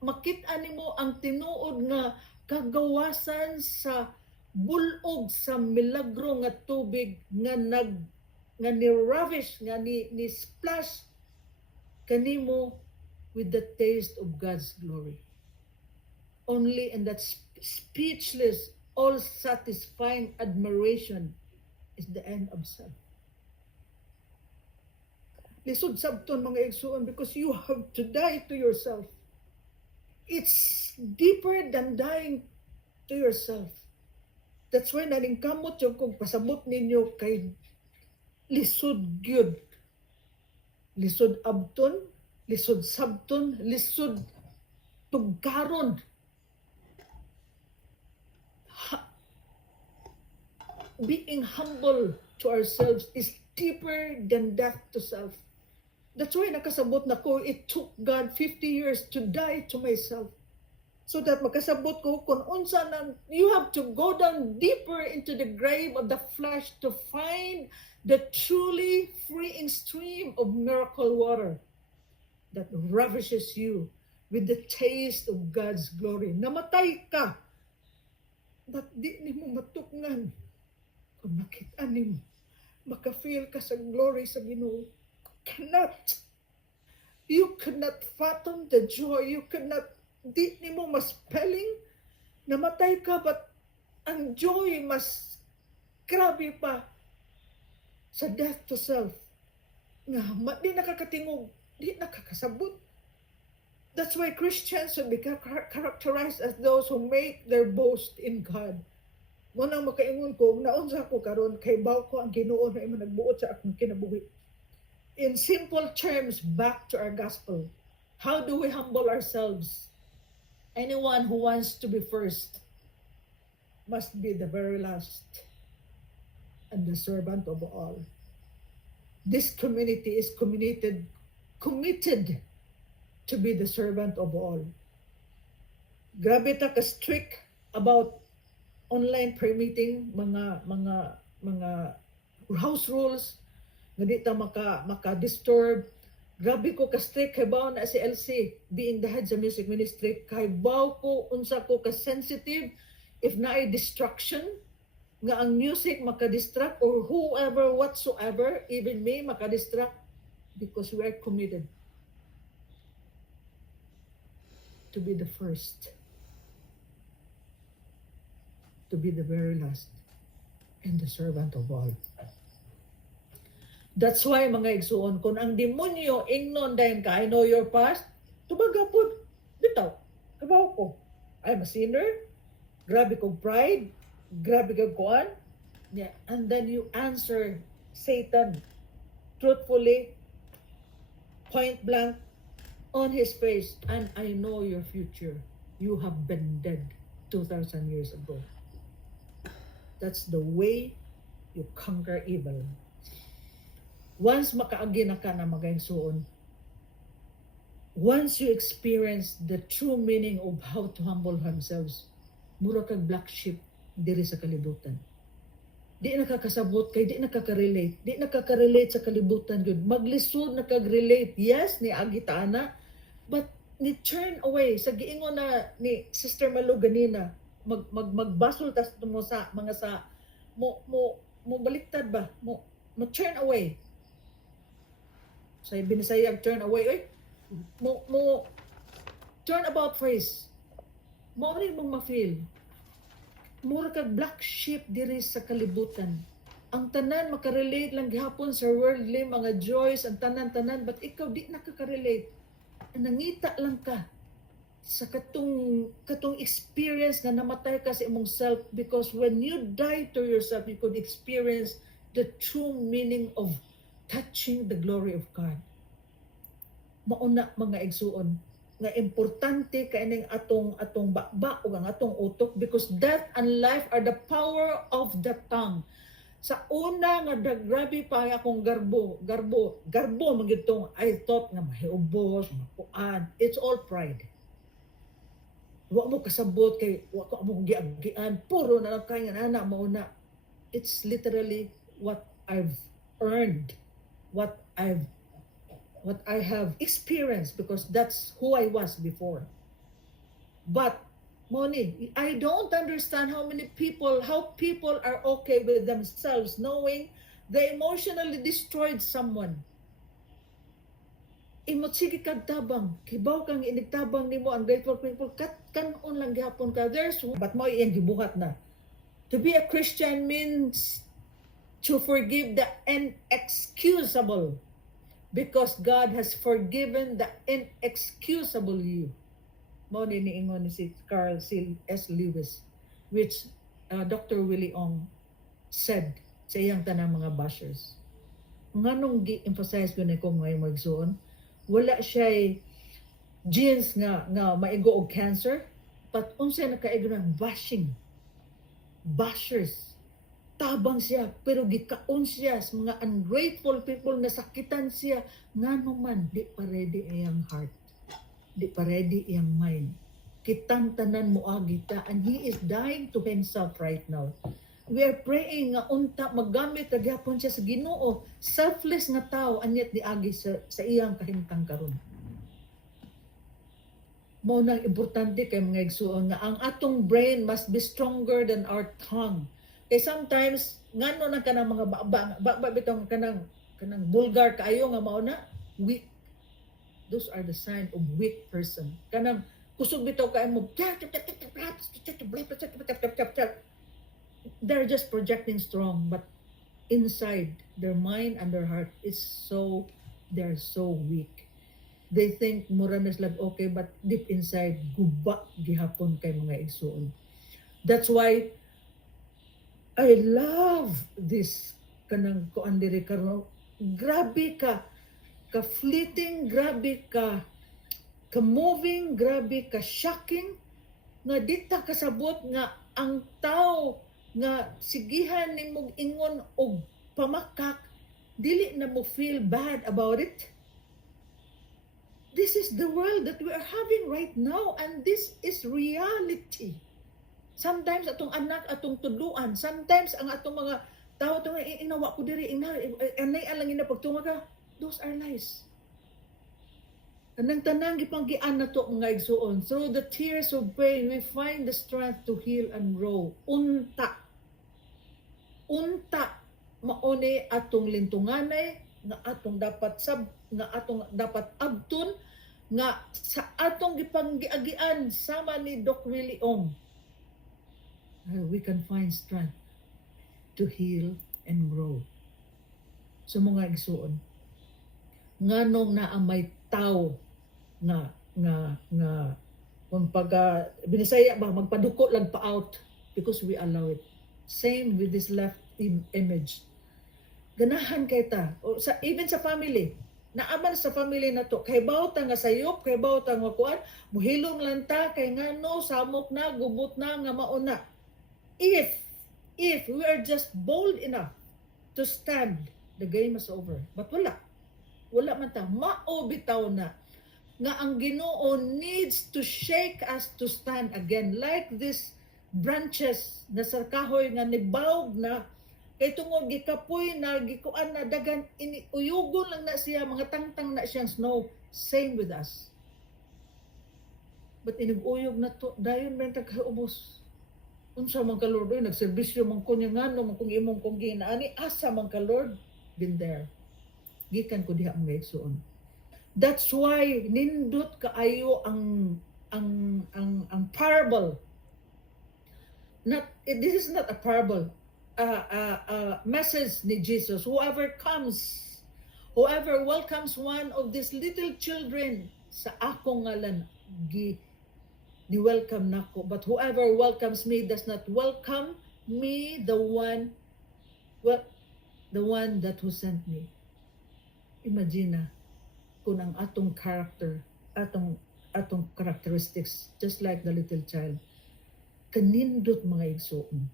makit-an nimo ang tinuod nga kagawasan sa bulog sa milagro nga tubig nga ni-ravish nga ni splash kanimo with the taste of God's glory. Only in that speechless, all-satisfying admiration is the end of self. Lisod sabton mga igsuon, because you have to die to yourself. It's deeper than dying to yourself. That's why naningkamot yung kung pasabot ninyo kay lisod gyud. Lisod abton, lisod sabton, lisod tugkaron. Being humble to ourselves is deeper than death to self. That's why nakasabot na ko, it took God 50 years to die to myself. So that makasabot ko kung unsa nang you have to go down deeper into the grave of the flesh to find the truly freeing stream of miracle water. that ravishes you with the taste of God's glory. Namatay ka, that di ni mo matukngan kung makita ni mo, makafeel ka sa glory sa Ginoo. You cannot fathom the joy. You cannot, di ni mo maspelling. Namatay ka, but ang joy mas grabe pa sa death to self. Nga, di nakakatingog, di nakakasabot. That's why Christians should be characterized as those who make their boast in God. Muna makaingon ko, naunsa ko karon kay baw ko ang Ginoo na imo nagbuot sa akong kinabuhi. In simple terms, back to our gospel. How do we humble ourselves? Anyone who wants to be first must be the very last and the servant of all. This community is committed to be the servant of all. Grabe ta ka strict about online prayer meeting, mga house rules, nga di ta maka-disturb. Grabe ko ka-strict, kay baw na si LC, being the head sa music ministry, kay baw ko, unsa ko ka-sensitive, if na ay distraction, nga ang music maka-distract, or whoever, whatsoever, even me, maka-distract, because we are committed to be the first, to be the very last, and the servant of all. That's why mga igsuon, kung ang demonyo ingnon dayon ka, I know your past, tubagapod, bitaw, kabaw ko. I'm a sinner, grabe kong pride, grabe kong kuan, yeah. And then you answer Satan truthfully, point blank, on his face, and I know your future. You have been dead 2,000 years ago. That's the way you conquer evil. Once makaagi na ka na magaigsuon, once you experience the true meaning of how to humble themselves, mura kag black sheep diri sa kalibutan. Di nakakasabot kay di nakaka-relate sa kalibutan gyud. Maglisod nakag-relate. Yes, ni agitana, but ni turn away sa giingon na ni Sister Malu ganina, magbasol tas mo sa mga sa mo baliktad ba? Mo turn away. Sa Binisayag, turn away. Mo turn about face. Mo rin mong ma-feel. Mura kag black sheep diri sa kalibutan. Ang tanan makarelate lang gihapon sa worldly mga joys, ang tanan-tanan, but ikaw di nakaka-relate. Nangita lang ka sa katong experience na namatay ka sa imong self, because when you die to yourself, you could experience the true meaning of touching the glory of God. Mauna mga igsuon nga importante kaining atong bakba o ang atong utok, because death and life are the power of the tongue. Sa una nga grabe pa akong garbo magitong I thought nga mahiubos, makuan. It's all pride. Wa mo kasabot kay wa ko mo giagian, puro na lang kay nga ana mauna. It's literally what I've earned, what I have experienced, because that's who I was before. But Moni, I don't understand how people are okay with themselves knowing they emotionally destroyed someone. Imot sige kag tabang, kibaw kang inigtabang nimo ang grateful people, kanon lang gihapon ka. But mo iyang gibuhat na. To be a Christian means to forgive the inexcusable, because God has forgiven the inexcusable you. Mao ni ingon ni si Carl S. Lewis, which Dr. Willie Ong said sa iyang tanang mga bashers. Nganong gi-emphasize ko na ko ngayon magsuon, wala siya genes nga maigo og cancer, but unsay nakaigo ng bashers. Tabang siya, pero gikaon siya sa mga ungrateful people, nasakitan siya. Ngano man, di pa ready iyang heart. Di pa ready iyang mind. Kitang tanan mo agita, and he is dying to himself right now. We are praying nga unta maggamit tagyapon siya sa Ginoo, selfless nga tao, anyat di agi sa iyang kahimtang karon. Mao nang importante kay mga igsuon nga ang atong brain must be stronger than our tongue. Kay sometimes ngano nang kanang mga ba bitong kanang vulgar kaayo nga mao na weak. Those are the sign of weak person. Kanang kusog bitaw kay mo. They're just projecting strong, but inside their mind and their heart is they're so weak. They think mura na sila okay, but deep inside guba gihapon kay mga igsuon. That's why I love this kanang kuan diri karon. Grabe ka fleeting, grabe ka moving, grabe ka shocking nga dita kasabot nga ang tao nga sigihan nimong ingon og pamakak dili na mo feel bad about it. This is the world that we are having right now, and this is reality. Sometimes atong anak atong tudluan, sometimes ang atong mga tao tong inawa ko diri anay lang ina pagtunga ka, those are lies. Kanang tanang gipanggian nato mga igsuon. Through the tears of pain, we find the strength to heal and grow. Unta mauni atong lintunganay nga atong dapat abton nga sa atong gipanggiagian sama ni Doc Willie Ong. We can find strength to heal and grow. So mga igsuon, nganong naa may tao nga kung pag binisaya ba magpaduko lang pa out because we allow it. Same with this left image. Ganahan kay ta o sa even sa family. Naaman sa family na to kay bawta nga sayop, kay bawta nga kuan, muhilom lang ta kay ngano samok na gubot na nga mauna. If we are just bold enough to stand, the game is over. But wala man ta, mao bitaw na nga ang Ginoo needs to shake us to stand again like this branches na sa kahoy nga nibawg na kay tungod gikapoy na gikuan na dagan uyugon lang na siya, mga tangtang na siyang snow. Same with us. But inuguyog na to dayon man tagkaubos. Unsa man ka Lord oy nagserbisyo man ko nya ngano man kung imong kung ginaani asa man ka Lord, been there. Gikan ko diha ang igsuon. That's why nindot kaayo ang parable. This is not a parable. Message ni Jesus. Whoever welcomes one of these little children sa akong ngalan, ni-welcome nako. But whoever welcomes me does not welcome me, the one that who sent me. Imagine kung ang atong character, atong characteristics, just like the little child, kanindot mga igsuon.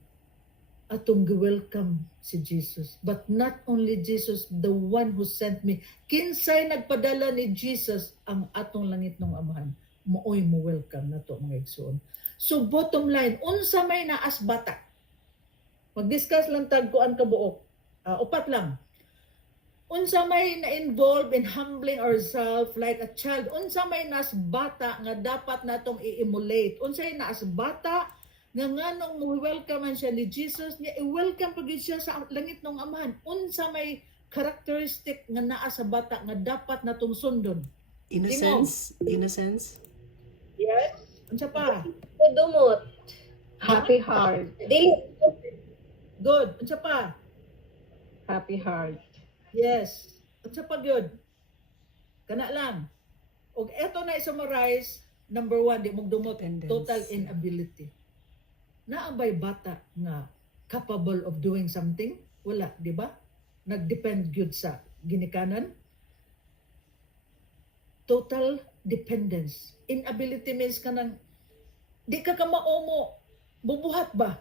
Atong welcome si Jesus. But not only Jesus, the one who sent me. Kinsay nagpadala ni Jesus ang atong langit ng amahan. Mooy mo welcome na to mga igsoon. So bottom line, unsa may naas bata. Mag-discuss lang tag kuan ka buok. Upat lang. Unsa may na-involve in humbling ourselves like a child. Unsa may naas bata nga dapat natong i-emulate. Unsa may naas bata nga nganong mo-welcome siya ni Jesus, niya i-welcome pag siya sa langit ng amahan. Unsa may characteristic nga naa sa bata nga dapat natong sundon. Innocence. Yes. Unsa pa? Dumot. Happy heart. Dili. Good. Unsa pa? Happy heart. Yes. Unsa pa gyud? Kana lang. Og eto na i-summarize, number 1, di mo dumot, Dependence. total inability. Naabay bata nga capable of doing something? Wala, di ba? Nag-depend gyud sa ginikanan. Total dependence. Inability means kanang di ka kamao bubuhat ba?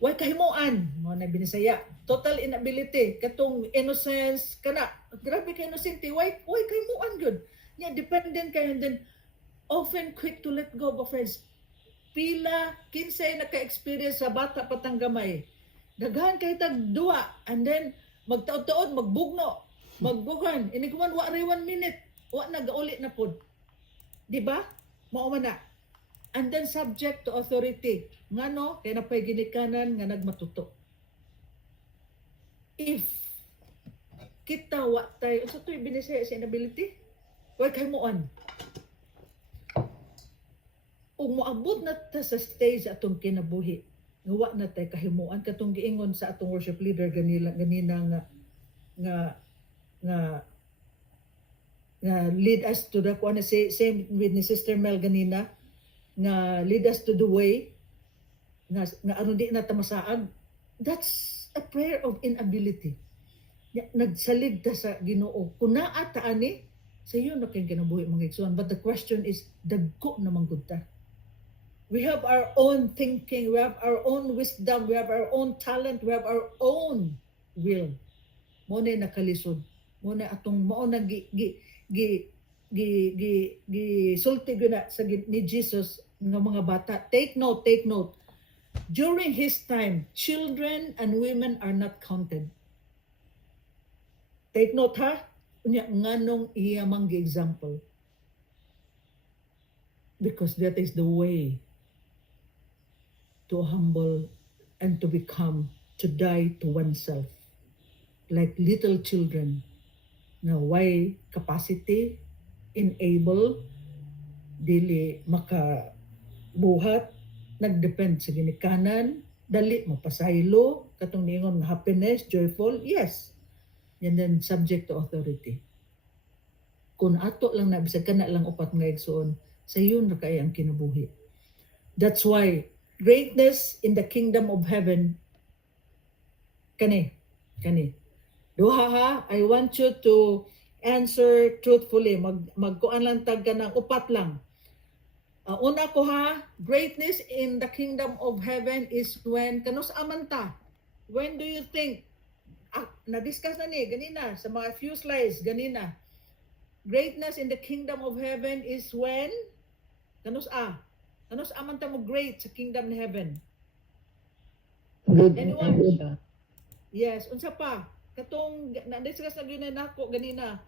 Way kahimuan mo na binisaya. Total inability, katong innocence kana. Grabe ka innocent, way kahimuan gyud. Nya dependent ka and then often quick to let go of friends. Pila kinsay naka-experience sa bata patang gamay. Daghan kay tag duwa and then magtaod-taod magbugno. Magbukan. Iniguman wa ray 1 minute. Wa nagauli na pod. Di ba? Mao man na. And then subject to authority. Ngano kay napay ginikanan nga nagmatuto. If kita wa tay unsa toy binisay sa inability? Wa kay moan. Ug moabot na ta sa stage atong kinabuhi. Nga wa na tay kahimuan katong giingon sa atong worship leader ganina nga lead us to the kuan same with ni Sister Mel ganina nga lead us to the way nga aron di na ta masaag. That's a prayer of inability. Nagsalig ta sa Ginoo. Kun naa ta ani sayo na kay kinabuhi mga igsoon. But the question is dagko na manggod ta. We have our own thinking, we have our own wisdom, we have our own talent, we have our own will. Mo na nakalisod. Mo na atong mao na sulti guna sa ni Jesus ng mga bata. Take note, take note. During his time, children and women are not counted. Take note ha. Unya nganong iyamang example. Because that is the way to humble and to become, to die to oneself. Like little children. Na why capacity, enable, dili makabuhat, nagdepend sa ginikanan, dali mapasaylo, katong niingon nga happiness, joyful, yes. And then subject to authority. Kung ato lang na, bisag ka na lang upat nga igsoon, sa yun na kaya ang kinabuhi. That's why greatness in the kingdom of heaven, kani. Duha ha, I want you to answer truthfully. Magkuan lang tag ka ng upat lang. Una ko ha, greatness in the kingdom of heaven is when, kanus amanta, when do you think, na-discuss na ni, ganina, sa mga few slides, ganina, greatness in the kingdom of heaven is when, kanus amanta mo great sa kingdom of heaven. Good Anyone? answer. Yes, unsa pa, katong, na-discuss na yun na ako, ganina,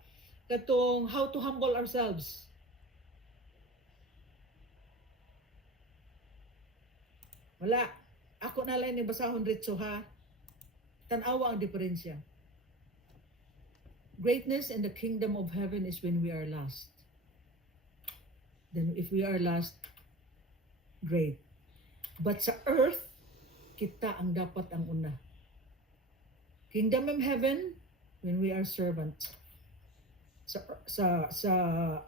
katong how to humble ourselves. Wala. Ako na lang ni basahon ritso ha. Tanawa ang diferensya. Greatness in the kingdom of heaven is when we are last. Then if we are last, great. But sa earth, kita ang dapat ang una. Kingdom of heaven, when we are servants. Sa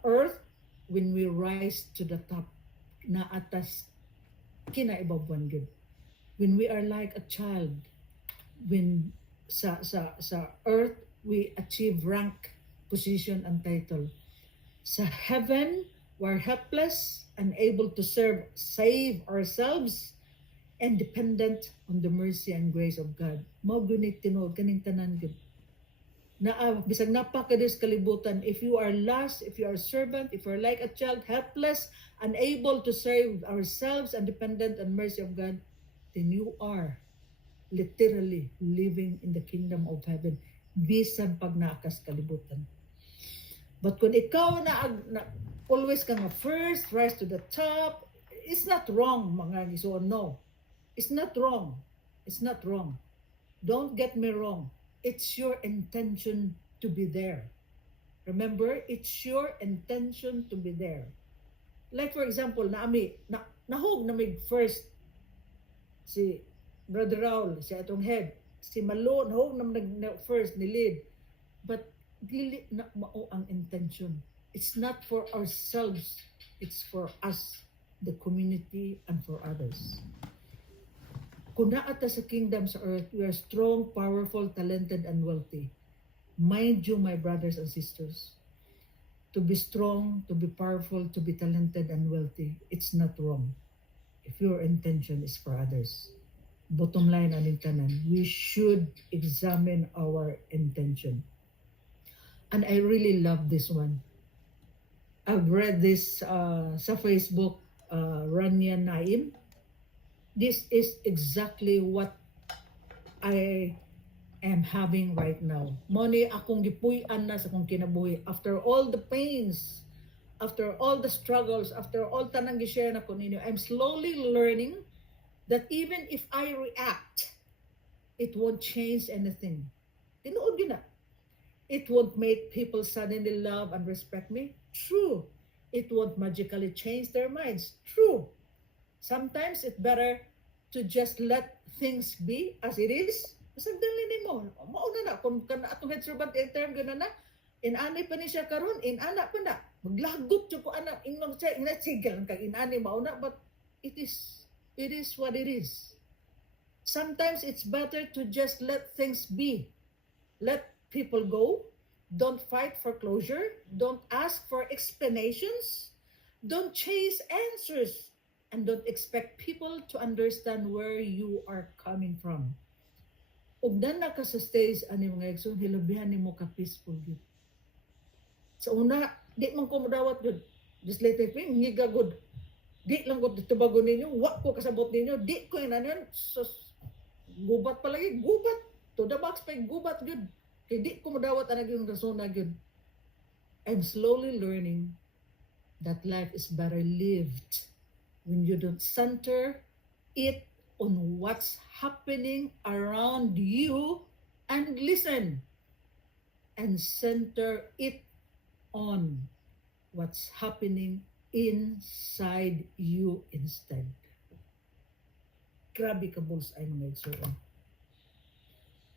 earth, when we rise to the top, na atas kinaibabuan gid. When we are like a child, when sa earth we achieve rank, position and title. Sa heaven, we're helpless, unable to save ourselves, and dependent on the mercy and grace of God. Mao gunit tinuod kaning tanan gid. Bisag napakadis kalibutan, if you are lost, if you are servant, if you are like a child, helpless, unable to save ourselves and dependent on mercy of God, then you are literally living in the kingdom of heaven, bisan pag naakas kalibutan. But kung ikaw na always kang first, rise to the top, it's not wrong, mga gisoon, no. It's not wrong. It's not wrong. Don't get me wrong. It's your intention to be there. Remember, it's your intention to be there. Like for example, nahog na may first si Brother Raul, si atong head, si Malo, nahog na first ni lead. But dili na mao ang intention. It's not for ourselves. It's for us, the community, and for others. Kung naata sa kingdom sa earth, we are strong, powerful, talented, and wealthy. Mind you, my brothers and sisters, to be strong, to be powerful, to be talented, and wealthy, it's not wrong if your intention is for others. Bottom line, aning tanan, we should examine our intention. And I really love this one. I've read this sa Facebook, Rania Naim. This is exactly what I am having right now. Moni akong gipuy-an na sa akong kinabuhi. After all the pains, after all the struggles, after all tanang gi-share na ko ninyo, I'm slowly learning that even if I react, it won't change anything. Tinuod yun na. It won't make people suddenly love and respect me. True. It won't magically change their minds. True. Sometimes it's better to just let things be as it is. Masagdali ni mo. Mauna na. Kung atong head servant term gana na, inani pa ni siya karon, inana pa na. Maglagot yung ko anak. Ingnon siya, inasigal kag inani mauna. But it is what it is. Sometimes it's better to just let things be. Let people go. Don't fight for closure. Don't ask for explanations. Don't chase answers. And don't expect people to understand where you are coming from. Ug na ka sa stage ani mga igsoon, hilabihan nimo ka peaceful gyud. Sa una, di man ko modawat gyud. Just let it be, ngiga good. Di lang ko tubago ninyo, wa ko kasabot ninyo, di ko inanon. So, gubat pa lagi, gubat. To the box pa gubat gyud. Kay di ko modawat anag yung rason na gyud. I'm slowly learning that life is better lived when you don't center it on what's happening around you and listen and center it on what's happening inside you instead. Grabe ka bullseye mga igsoon.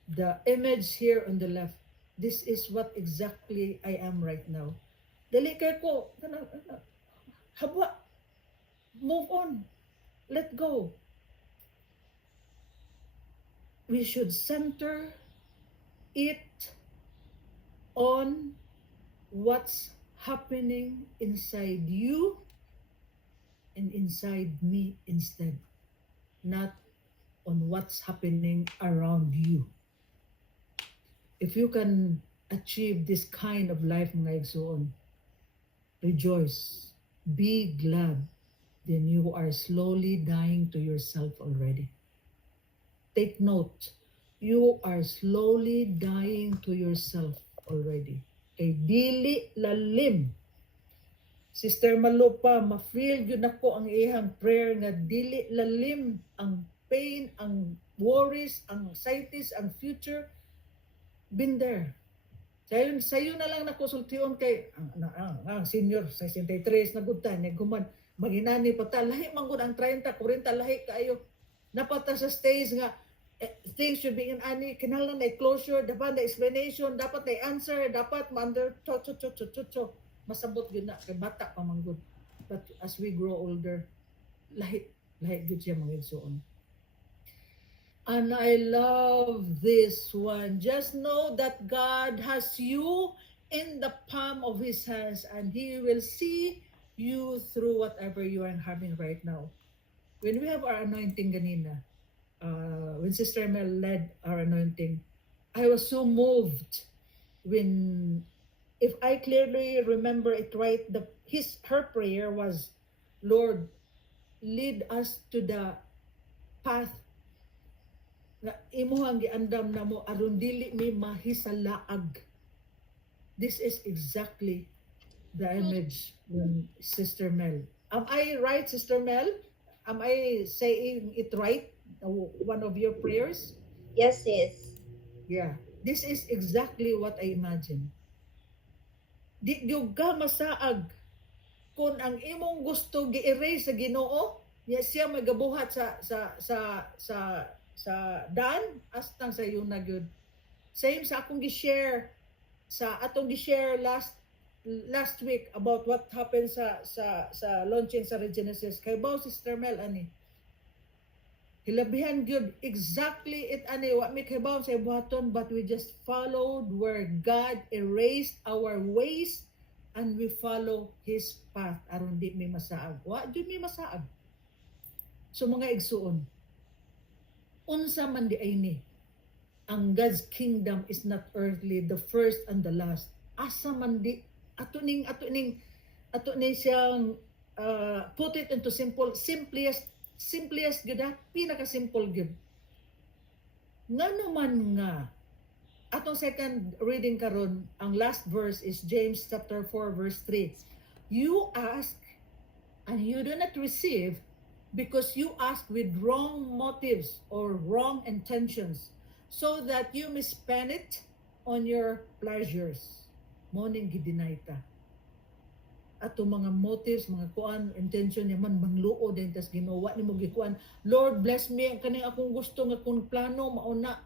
The image here on the left, this is what exactly I am right now. Dali kay ko, habwa, move on, let go. We should center it on what's happening inside you and inside me instead, not on what's happening around you. If you can achieve this kind of life mga igsoon, rejoice, be glad, then you are slowly dying to yourself already. Take note, you are slowly dying to yourself already. Kay dili lalim. Sister Malupa, ma-feel yun ako ang ihang prayer nga dili lalim ang pain, ang worries, ang anxieties, ang future. Been there. Sayo na lang nakonsultiyon kay ang senior 63 na good time, nagguman maginani pa ta lahi man gud ang 30 40 lahi kaayo napata sa stage nga things should be in ani kinahanglan na closure, dapat na explanation, dapat na answer, dapat ma-under cho masabot gyud na kay bata pa man gud. But as we grow older, lahi gyud siya mga igsoon. And I love this one. Just know that God has you in the palm of His hands and He will see you through whatever you are having right now. When we have our anointing ganina, when Sister Mel led our anointing, I was so moved when, if I clearly remember it right, her prayer was, Lord, lead us to the path nga imuhang giandam na mo aron dili mi mahisalaag. This is exactly the image when Sister Mel. Am I right, Sister Mel? Am I saying it right? One of your prayers? Yes, sis. Yeah. This is exactly what I imagine. Di gyud ka masaag kung ang imong gusto gi-erase sa Ginoo, siya magabuhat sa daan astang sa iyo na gyud. Same sa akong gi-share sa atong gi-share last week about what happened sa launching sa Regenesis kay Bao Sister Mel ani. Hilabihan gyud exactly it ani wa mi kay Bao sa buhaton, but we just followed where God erased our ways and we follow His path aron di mi masaag. Wa gyud mi masaag. So mga igsuon, unsa man di ay ni, ang God's kingdom is not earthly, the first and the last. Asa man di ato ning siyang put it into simplest gyud, pinaka simple gyud. Ngano man nga atong second reading karon, ang last verse is James chapter 4 verse 3. You ask and you do not receive because you ask with wrong motives or wrong intentions, so that you may spend it on your pleasures. Morning gidinay ta. Ato mga motives, mga kuan, intention yaman mangluo din tas ginawa nimo gikuan. Lord, bless me ang kaning akong gusto nga kung plano mauna.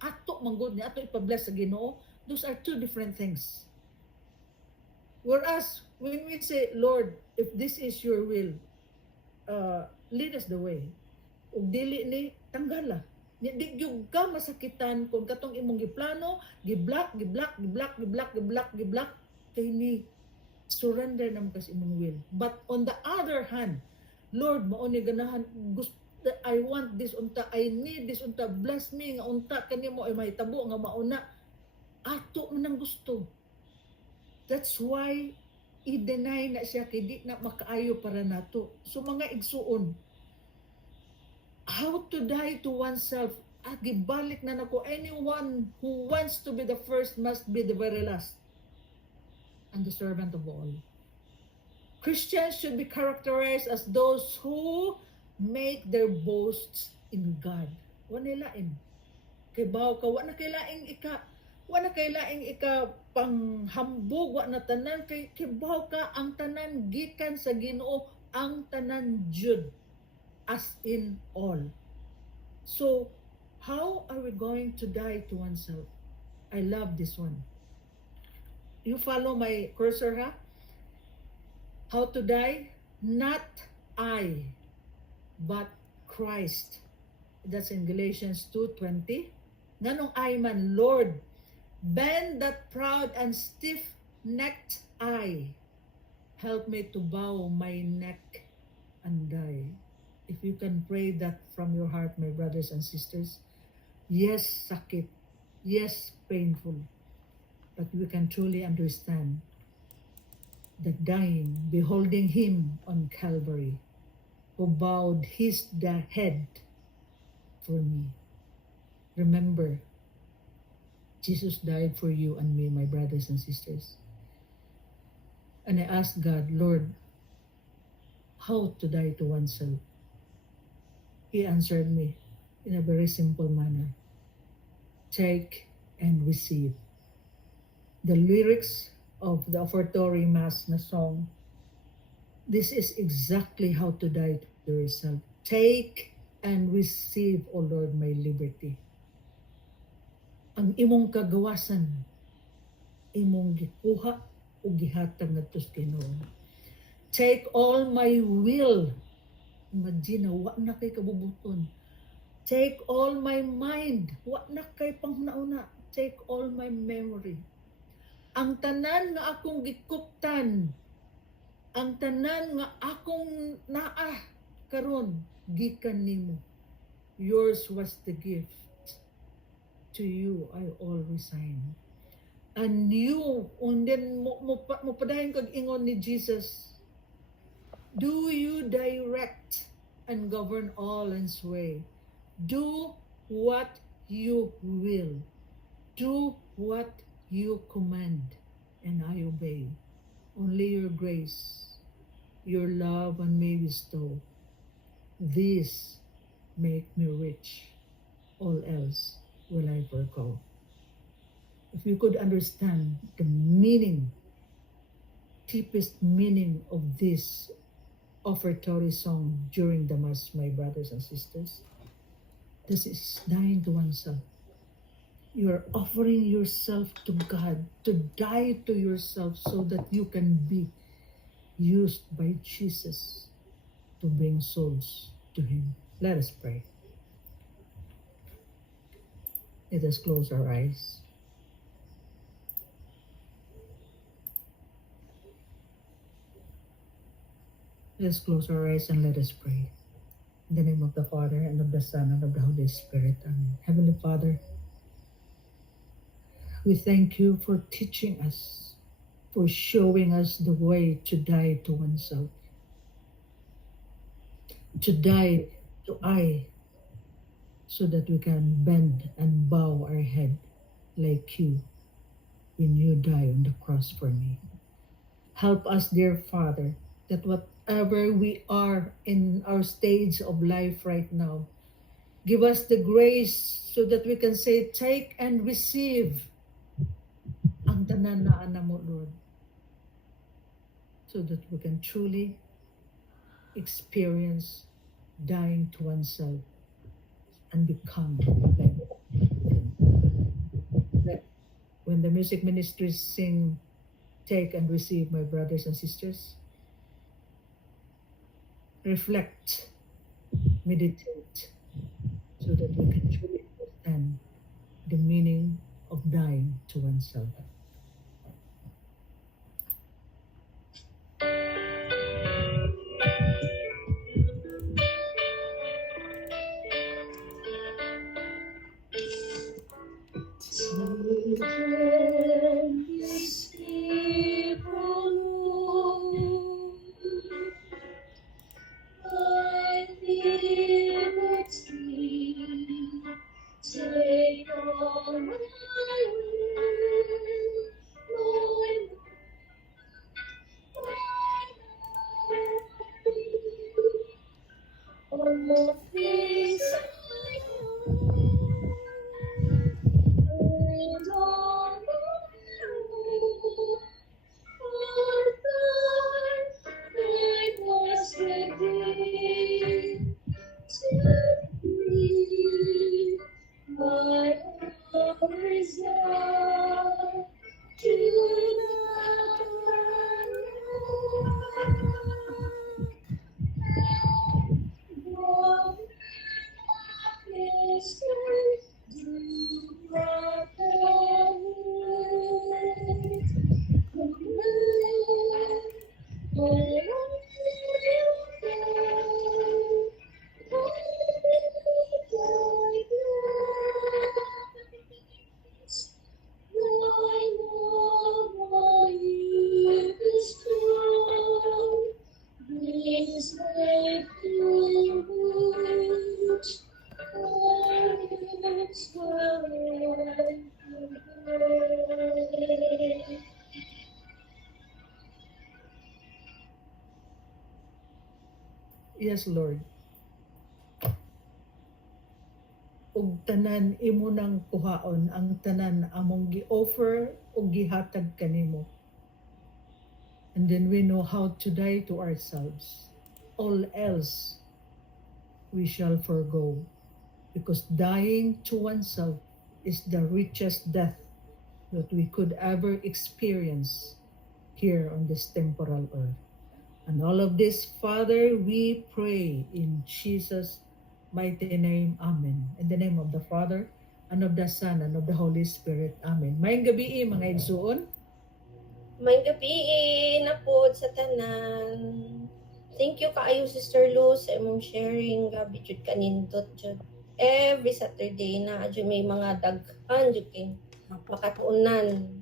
Ato manggod ni ato ipa-bless sa Ginoo. Those are two different things. Whereas when we say, Lord, if this is your will, lead us the way. Ug dili ni tanggala. Di gyud ka masakitan kung katong imong giplano, giblock kay ni surrender naman kasi imong will. But on the other hand, Lord, mao ni ganahan gusto, I want this unta, I need this unta, bless me nga unta kanimo ay mahitabo nga mauna. Ato man ang gusto. That's why i-deny na siya kay di na makaayo para nato. So mga igsuon, how to die to oneself. Gibalik na nako, anyone who wants to be the first must be the very last and the servant of all. Christians should be characterized as those who make their boasts in God. Wa nilain. Kay bawo ka, wa na kailaing ika panghambog, wa na tanan kay bawo ka ang tanan gikan sa Ginoo, ang tanan jud, as in all. So, how are we going to die to oneself? I love this one. You follow my cursor, ha? How to die? Not I, but Christ. That's in Galatians 2:20. Nganong I man, Lord, bend that proud and stiff-necked eye. Help me to bow my neck and die. If you can pray that from your heart, my brothers and sisters, yes, sakit, yes, painful, but we can truly understand the dying, beholding him on Calvary, who bowed his head for me. Remember, Jesus died for you and me, my brothers and sisters. And I asked God, Lord, how to die to oneself? He answered me in a very simple manner. Take and receive. The lyrics of the offertory mass na song, this is exactly how to die to yourself. Take and receive, O Lord, my liberty. Ang imong kagawasan, imong gikuha o gihatag ngadto sa Ginoo. Take all my will. Imagine, wa na kay kabubuton. Take all my mind. Wa na kay panghunauna. Take all my memory. Ang tanan nga akong gikuptan, ang tanan nga akong naa karon, gikan nimo. Yours was the gift. To you I all resign. And you, and then mo padayon kag ingon ni Jesus, do you direct and govern all and sway. Do what you will. Do what you command, and I obey. Only your grace, your love, and may bestow. This make me rich. All else will I forego. If you could understand the meaning, deepest meaning of this offertory song during the Mass, my brothers and sisters, this is dying to oneself. You are offering yourself to God, to die to yourself so that you can be used by Jesus to bring souls to Him. Let us pray. Let us close our eyes. Let us close our eyes and let us pray. In the name of the Father, and of the Son, and of the Holy Spirit. Amen. Heavenly Father, we thank you for teaching us, for showing us the way to die to oneself, to die to I, so that we can bend and bow our head like you when you die on the cross for me. Help us, dear Father, that whatever we are in our stage of life right now, give us the grace so that we can say, take and receive ang tanan na ana mo, Lord, so that we can truly experience dying to oneself and become like Him. When the music ministries sing, take and receive, my brothers and sisters, reflect, meditate, so that we can truly understand the meaning of dying to oneself. Yes, Lord. Ug tanan imo nang kuhaon ang tanan among gi-offer ug gihatag kanimo. And then we know how to die to ourselves. All else we shall forgo, because dying to oneself is the richest death that we could ever experience here on this temporal earth. And all of this, Father, we pray in Jesus' mighty name. Amen. In the name of the Father, and of the Son, and of the Holy Spirit. Amen. Mayang gabi, mga igsuon. May gabi na po sa tanan. Thank you kaayo Sister Luz sa imong sharing. Grabe jud kanindot jud. Every Saturday na jud may mga daghan jud kay makatuunan.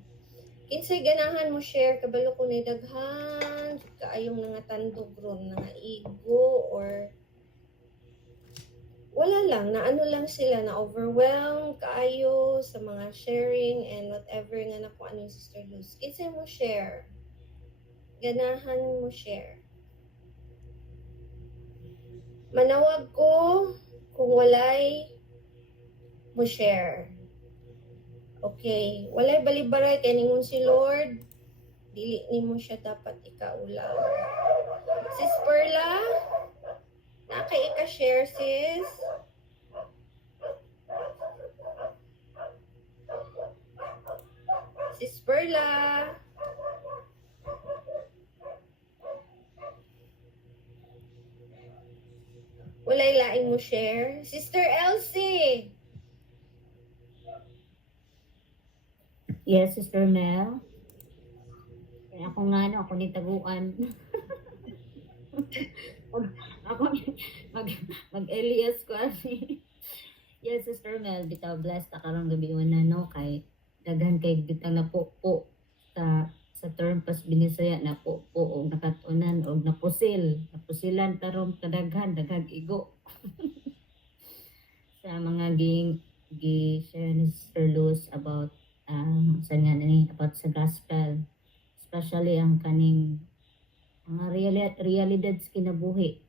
Kinsay ganahan mo share kabalo ko na daghan jud kaayong nangatandog ron, nangaigo or wala lang, na ano lang sila, na overwhelmed kaayo sa mga sharing and whatever nga na kung ano yung Sister Luz. Kinsay mo share. Ganahan mo share. Manawag ko kung walay mo share. Okay, walay balibaray kay ningon si Lord. Dili nimo siya dapat ikaulaw. Sis Perla, nakay ika-share sis. Sis Perla. Walay laing mo share. Sister Elsie. Yes, Sister Mel. Kaya ako nga, ako ni taguan. Ako mag-Elias ko asi. Yes, Sister Mel, bitaw blessed akarong gabi una no kay daghan kay bitang na po sa term pas binisaya na po og nakatunan og napusilan tarong kadaghan daghang igo. Sa mga gi share ni Sister Luz about sa nga ni about sa gospel, especially ang kaning realidad sa kinabuhi.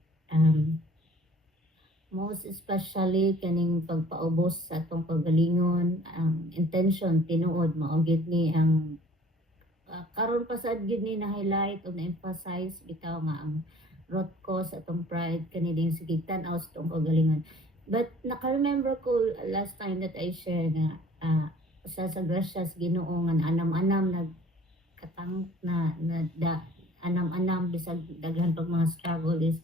Most especially kaning pagpaubos sa atong kagalingon, ang intention tinuod maugid ni ang karon pa sad gid ni na highlight o na emphasize bitaw nga ang root cause atong pride kani din sige tan-aw sa atong kagalingon. But naka-remember ko last time that I shared nga sa grasya sa Ginoo nga anam-anam nagkatang anam-anam bisag daghan pag mga struggle is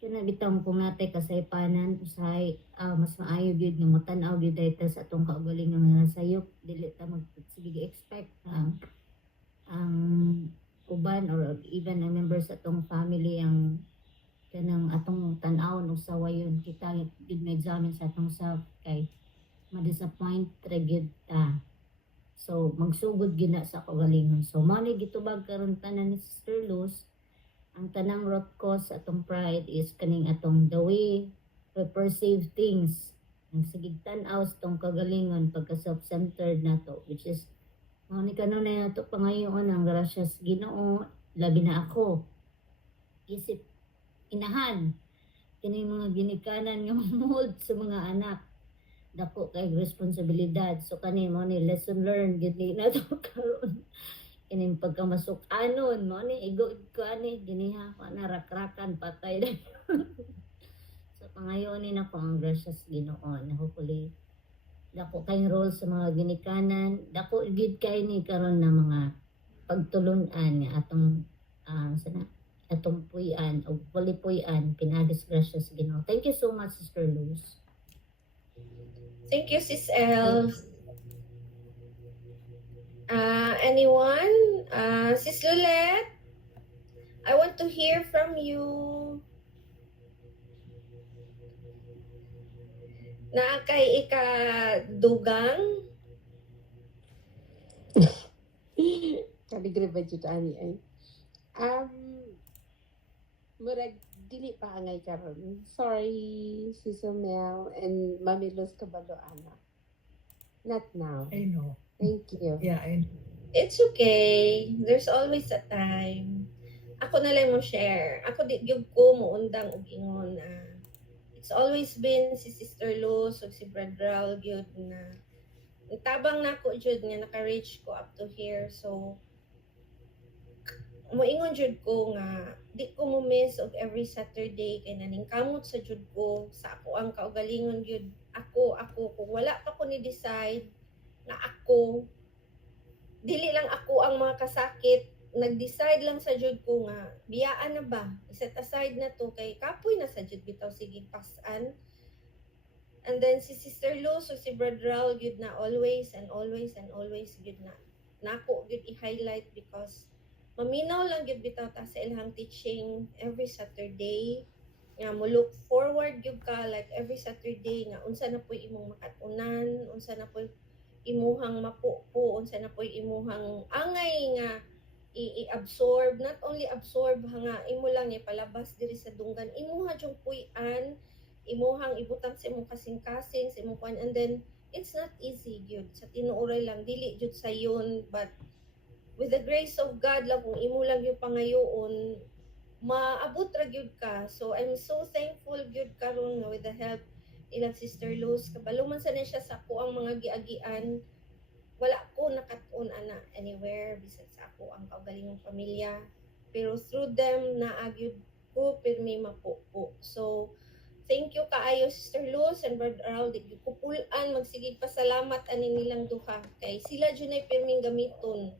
kaya bitang kung natay kasaypanan usahay mas maayo gyud nga matan-aw gyud dayta sa atong kaugalingon nga sayop dili ta sige expect ang uban or even ang members sa atong family ang kanang atong tan-awon usawa yun kita gyud ma-examine sa atong self kay ma-disappoint ra gyud ta. So magsugod gyud na sa kaugalingon. So mao ni gitubag karon tanan ni Sister Luz. Ang tanang root cause sa atong pride is kaning atong the way we perceive things. Ang sigig tan-aw sa atong kagalingon pagka self-centered nato, which is mao ni kanon na nato pangayoon ang grasya sa Ginoo labi na ako. Isip inahan kini mga ginikanan nga mold sa mga anak dako kay responsibilidad. So kani mo ni lesson learned gid ni nato karon kining pagkamasuk-anon mo ni igo ko ani giniha ko na rakrakan patay na. So pangayon ni nako ang gracious Ginoo na hopefully dako kay role sa mga ginikanan dako gid kay ni karon na mga pagtulun-an nga atong sana atong puy-an o pulipuy-an pinagis gracious Ginoo. Thank you so much Sister Luz. Thank you, Sis El. Anyone? Sis Lulet? I want to hear from you. Na kay ikadugang? Kaligre ba jud ani ay? Murag dili pa angay karon. Sorry, Sis Mel and Mami Luz Kabalo ana. Not now. I know. Thank you. Yeah, I know. It's okay. There's always a time. Ako na lang mo share. Ako di gyud ko muundang og ingon na it's always been si Sister Luz o si Brad Raul gyud na tabang nako jud nga naka-reach ko up to here. So moingon jud ko nga di ko mo miss og every Saturday kay naning kamot sa jud ko sa ako ang kaugalingon jud ako kung wala pa ko ni decide na ako dili lang ako ang mga kasakit nag-decide lang sa jud ko nga biyaan na ba set aside na to kay kapoy na sa jud bitaw sige pasan. And then si Sister Luz o si Brad Raul gyud na always gyud na nako gyud i-highlight because maminaw lang gyud bitaw ta sa ilang teaching every Saturday nga mo look forward gyud ka like every Saturday nga unsa na poy imong makatunan, unsa na poy imuhang mapupo, unsa na poy imuhang angay nga i-absorb, not only absorb nga imo lang ipalabas diri sa dunggan, imuha jung puy-an, imuhang ibutang sa imong kasing-kasing sa imong kuan, and then it's not easy gyud sa tinuoray lang dili gyud sayon, but with the grace of God lang kung imo lang yung pangayoon maabot ra gyud ka. So I'm so thankful gyud karon nga with the help ilang Sister Luz kabalo man sa siya sa ako ang mga giagian wala ko nakatun ana anywhere bisan sa ako ang kaugalingong pamilya pero through them naagyud ko pirmi mapupo. So thank you kaayo Sister Luz and Brother Raul di ko pulan magsigig pasalamat ani nilang duha kay sila jud nay pirming gamiton.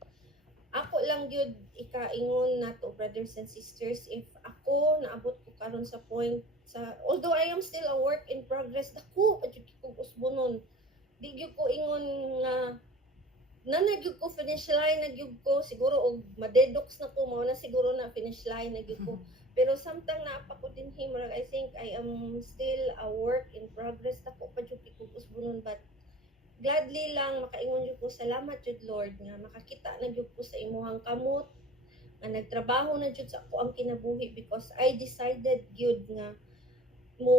Ako lang gyud ikaingon nato brothers and sisters if ako naabot ko karon sa point sa although I am still a work in progress dako pa jud ko usbonon di gyud ko ingon nga nagyud ko finish line nagyud ko siguro og madedox na ko mao na siguro na finish line nagyud ko pero samtang naapa ko din himrag I think I am still a work in progress dako pa jud ko usbonon but gladly lang makaingon jud ko salamat jud Lord nga makakita na jud ko sa imuhang kamot nga nagtrabaho na jud sa ako ang kinabuhi because I decided gyud nga mo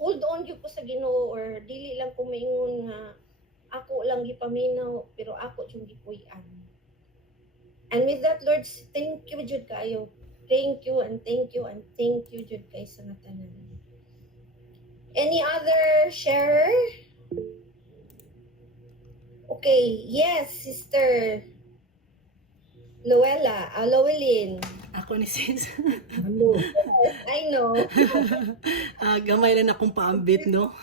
hold on jud ko sa Ginoo or dili lang ko maingon nga ako lang gipaminaw pero ako jud gipuy-an. And with that, Lord, thank you, Jud kayo. Thank you and thank you and thank you, Jud kay sa natanan. Any other sharer? Okay, yes, Sister Llewellyn. Ako ni sis. Malo. I know. Gamay lang akong paambit, no?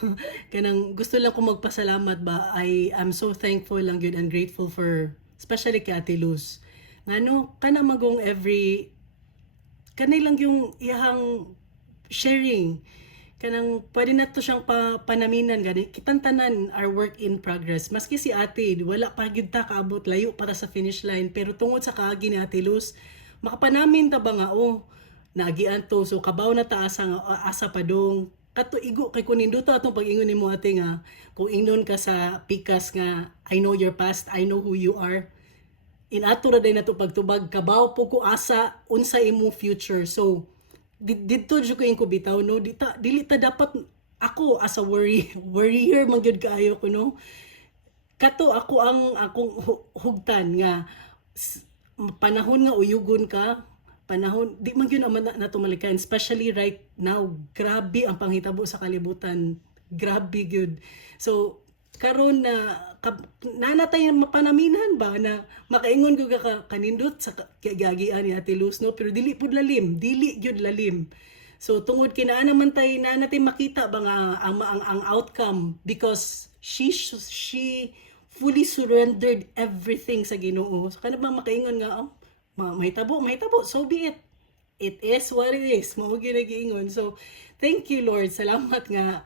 Kanang gusto lang ko magpasalamat ba, I'm so thankful lang yun and grateful for, especially kay Ate Luz. Ngano, kana magong kanay lang yung iyahang sharing. Kanang pwede na to siyang panaminan gani. Kitang tanan our work in progress. Maski si Ate, wala pa gyud ta kaabot layo para sa finish line, pero tungod sa kaagi ni Ate Luz, makapanamin ta ba nga naagian to, so kabaw na ta asa padong kato igo kay kun to atong pag-ingon nimo ate nga kung ingnon ka sa pikas nga I know your past, I know who you are. Inato ra day nato pagtubag kabaw po ko asa unsa imo future. So didto jud ko inko bitaw no, dili ta dapat ako as a worrier man gyud kaayo ko no. Kato ako akong hugtan nga panahon nga uyugon ka, panahon di man gyud naman nato malikan, especially right now. Grabe ang panghitabo sa kalibutan, grabe gyud. So karon na nanatay mapanaminan ba na makaingon ko ka kanindot sa kagiagian ni Ate Luz no, pero dili pud lalim, dili gyud lalim. So tungod kina naman tay nanatay makita ba nga ang outcome, because she fully surrendered everything sa Ginoo. So kana bang makaingon nga mahitabo, so be it. It is what it is. Mao gyud nagiingon. So thank you Lord. Salamat nga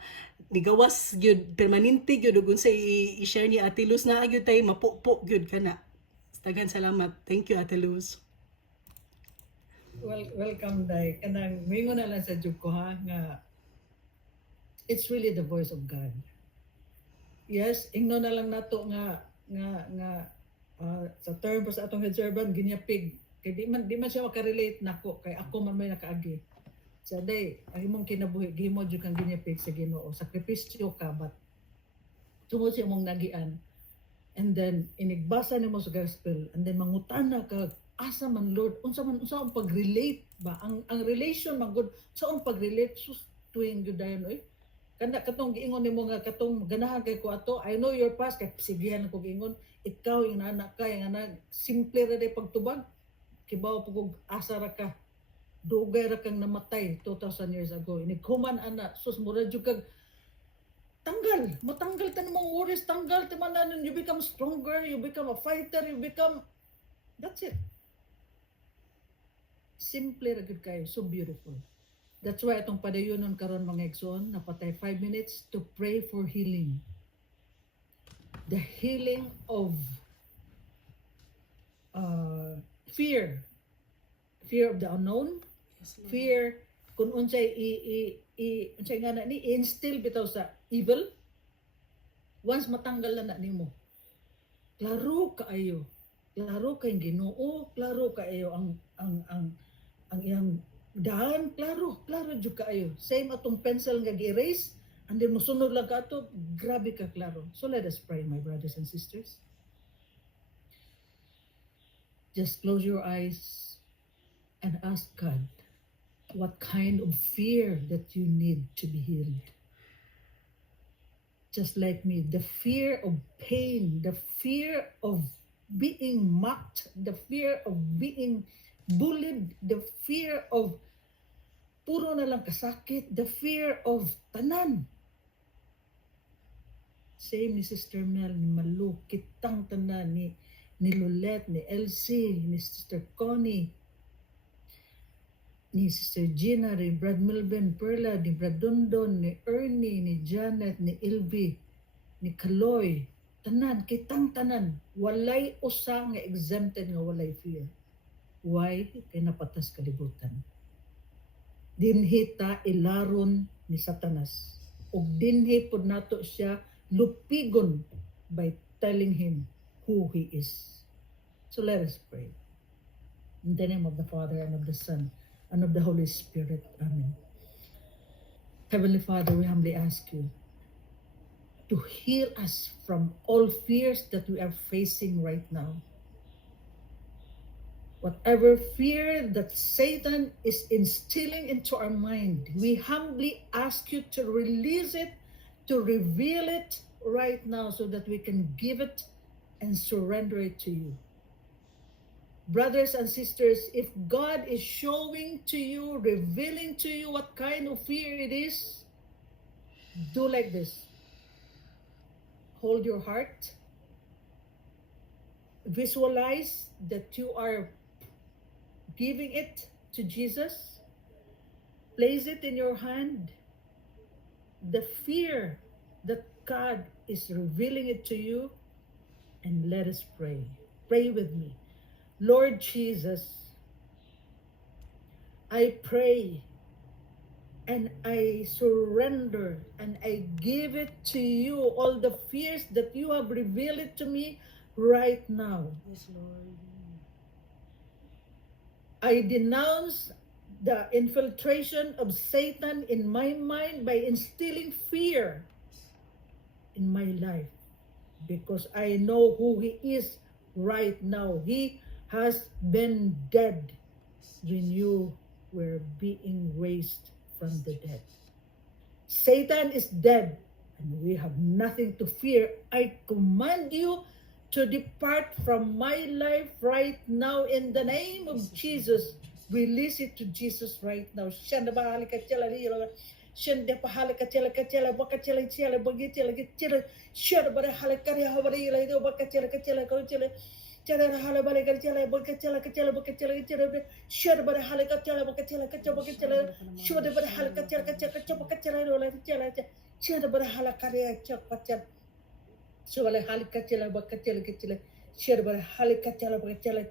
nigawas gyud permanente gyud ug unsa i-share ni Ate Luz na gyud tay mapupo gyud kana. Daghang salamat. Thank you Ate Luz. Welcome day. Kanang mingon na lang sa jud ko ha nga it's really the voice of God. Yes, ingnon na lang nato nga sa term sa atong head servant ginyapig kay di man siya makarelate nako kay ako man may nakaagi. Sa day ang imong kinabuhi gihimo jud kang ginyapig sa Ginoo, sakripisyo ka but tungod sa imong nagian, and then inigbasa nimo sa gospel, and then mangutana ka asa man Lord unsa ang pag-relate ba ang relation man gud sa pag-relate sus tuwing gyud dayon oy. Kana katong giingon nimo nga katong ganahan kay ko ato, I know your past kay sigihan ko giingon ikaw yung anak ka yung anak simple ra day pagtubag kibaw pug asa ra ka dugay ra kang namatay 2,000 years ago inighuman ana sus mura jud kag matanggal ta nimong worries, tanggal ti man you become stronger, you become a fighter, you become that's it. Simple ra gud kayo, so beautiful. That's why itong padayonon karon mga igsoon, napatay 5 minutes to pray for healing. The healing of fear of the unknown, fear kung unsay unsay nga na ni instill bitaw sa evil. Once matanggal na nimo, klaro kaayo kay Ginoo, klaro kaayo ang iyang daan, klaro jud kaayo. Same atong pencil nga gi-erase and then mosunod lang ka ato, grabe ka klaro. So let us pray, my brothers and sisters. Just close your eyes and ask God what kind of fear that you need to be healed. Just like me, the fear of pain, the fear of being mocked, the fear of being bullied, the fear of puro na lang kasakit, the fear of tanan. Same ni Sister Mel, ni Malu, kitang tanan, ni Lulette, ni Elsie, ni Sister Connie, ni Sister Gina, ni Brad Melvin, Perla, ni Brad Dondon, ni Ernie, ni Janet, ni Ilby, ni Kaloy, tanan, kitang tanan, walay usa nga exempted nga walay fear. Why? Kay napatas kalibutan. Dinhi ta ilaron ni Satanas. Ug dinhi pud nato siya lupigon by telling him who he is. So let us pray. In the name of the Father and of the Son and of the Holy Spirit. Amen. Heavenly Father, we humbly ask you to heal us from all fears that we are facing right now. Whatever fear that Satan is instilling into our mind, we humbly ask you to release it, to reveal it right now so that we can give it and surrender it to you. Brothers and sisters, if God is showing to you, revealing to you what kind of fear it is, do like this. Hold your heart. Visualize that you are giving it to Jesus. Place it in your hand. The fear that God is revealing it to you, and let us pray. Pray with me. Lord Jesus, I pray and I surrender and I give it to you, all the fears that you have revealed it to me right now. Yes, Lord. I denounce the infiltration of Satan in my mind by instilling fear in my life, because I know who he is right now. He has been dead when you were being raised from the dead. Satan is dead and we have nothing to fear. I command you to depart from my life right now in the name of Jesus. Release it to Jesus right now. Shanda bahalika chala lilo. Shanda bahalika chala baka chala bagi chala. Shanda bahalika habari lilo baka chala chala hala balika chala baka chala. Shanda bahalika chala baka chala. Shanda bahalika chala baka chala. Shanda bahalika chala. Shawala halika chala baka chala. Shanda bahalika chala baka chala.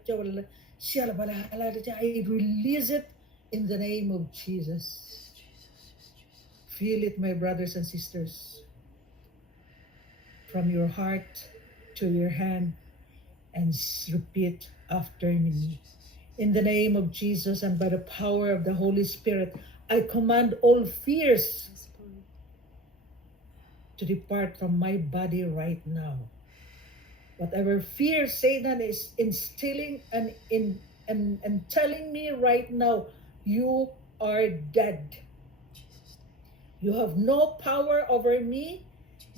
I release it in the name of Jesus. Feel it, my brothers and sisters. From your heart to your hand, and repeat after me. In the name of Jesus and by the power of the Holy Spirit, I command all fears to depart from my body right now. Whatever fear Satan is instilling and telling me right now, you are dead. You have no power over me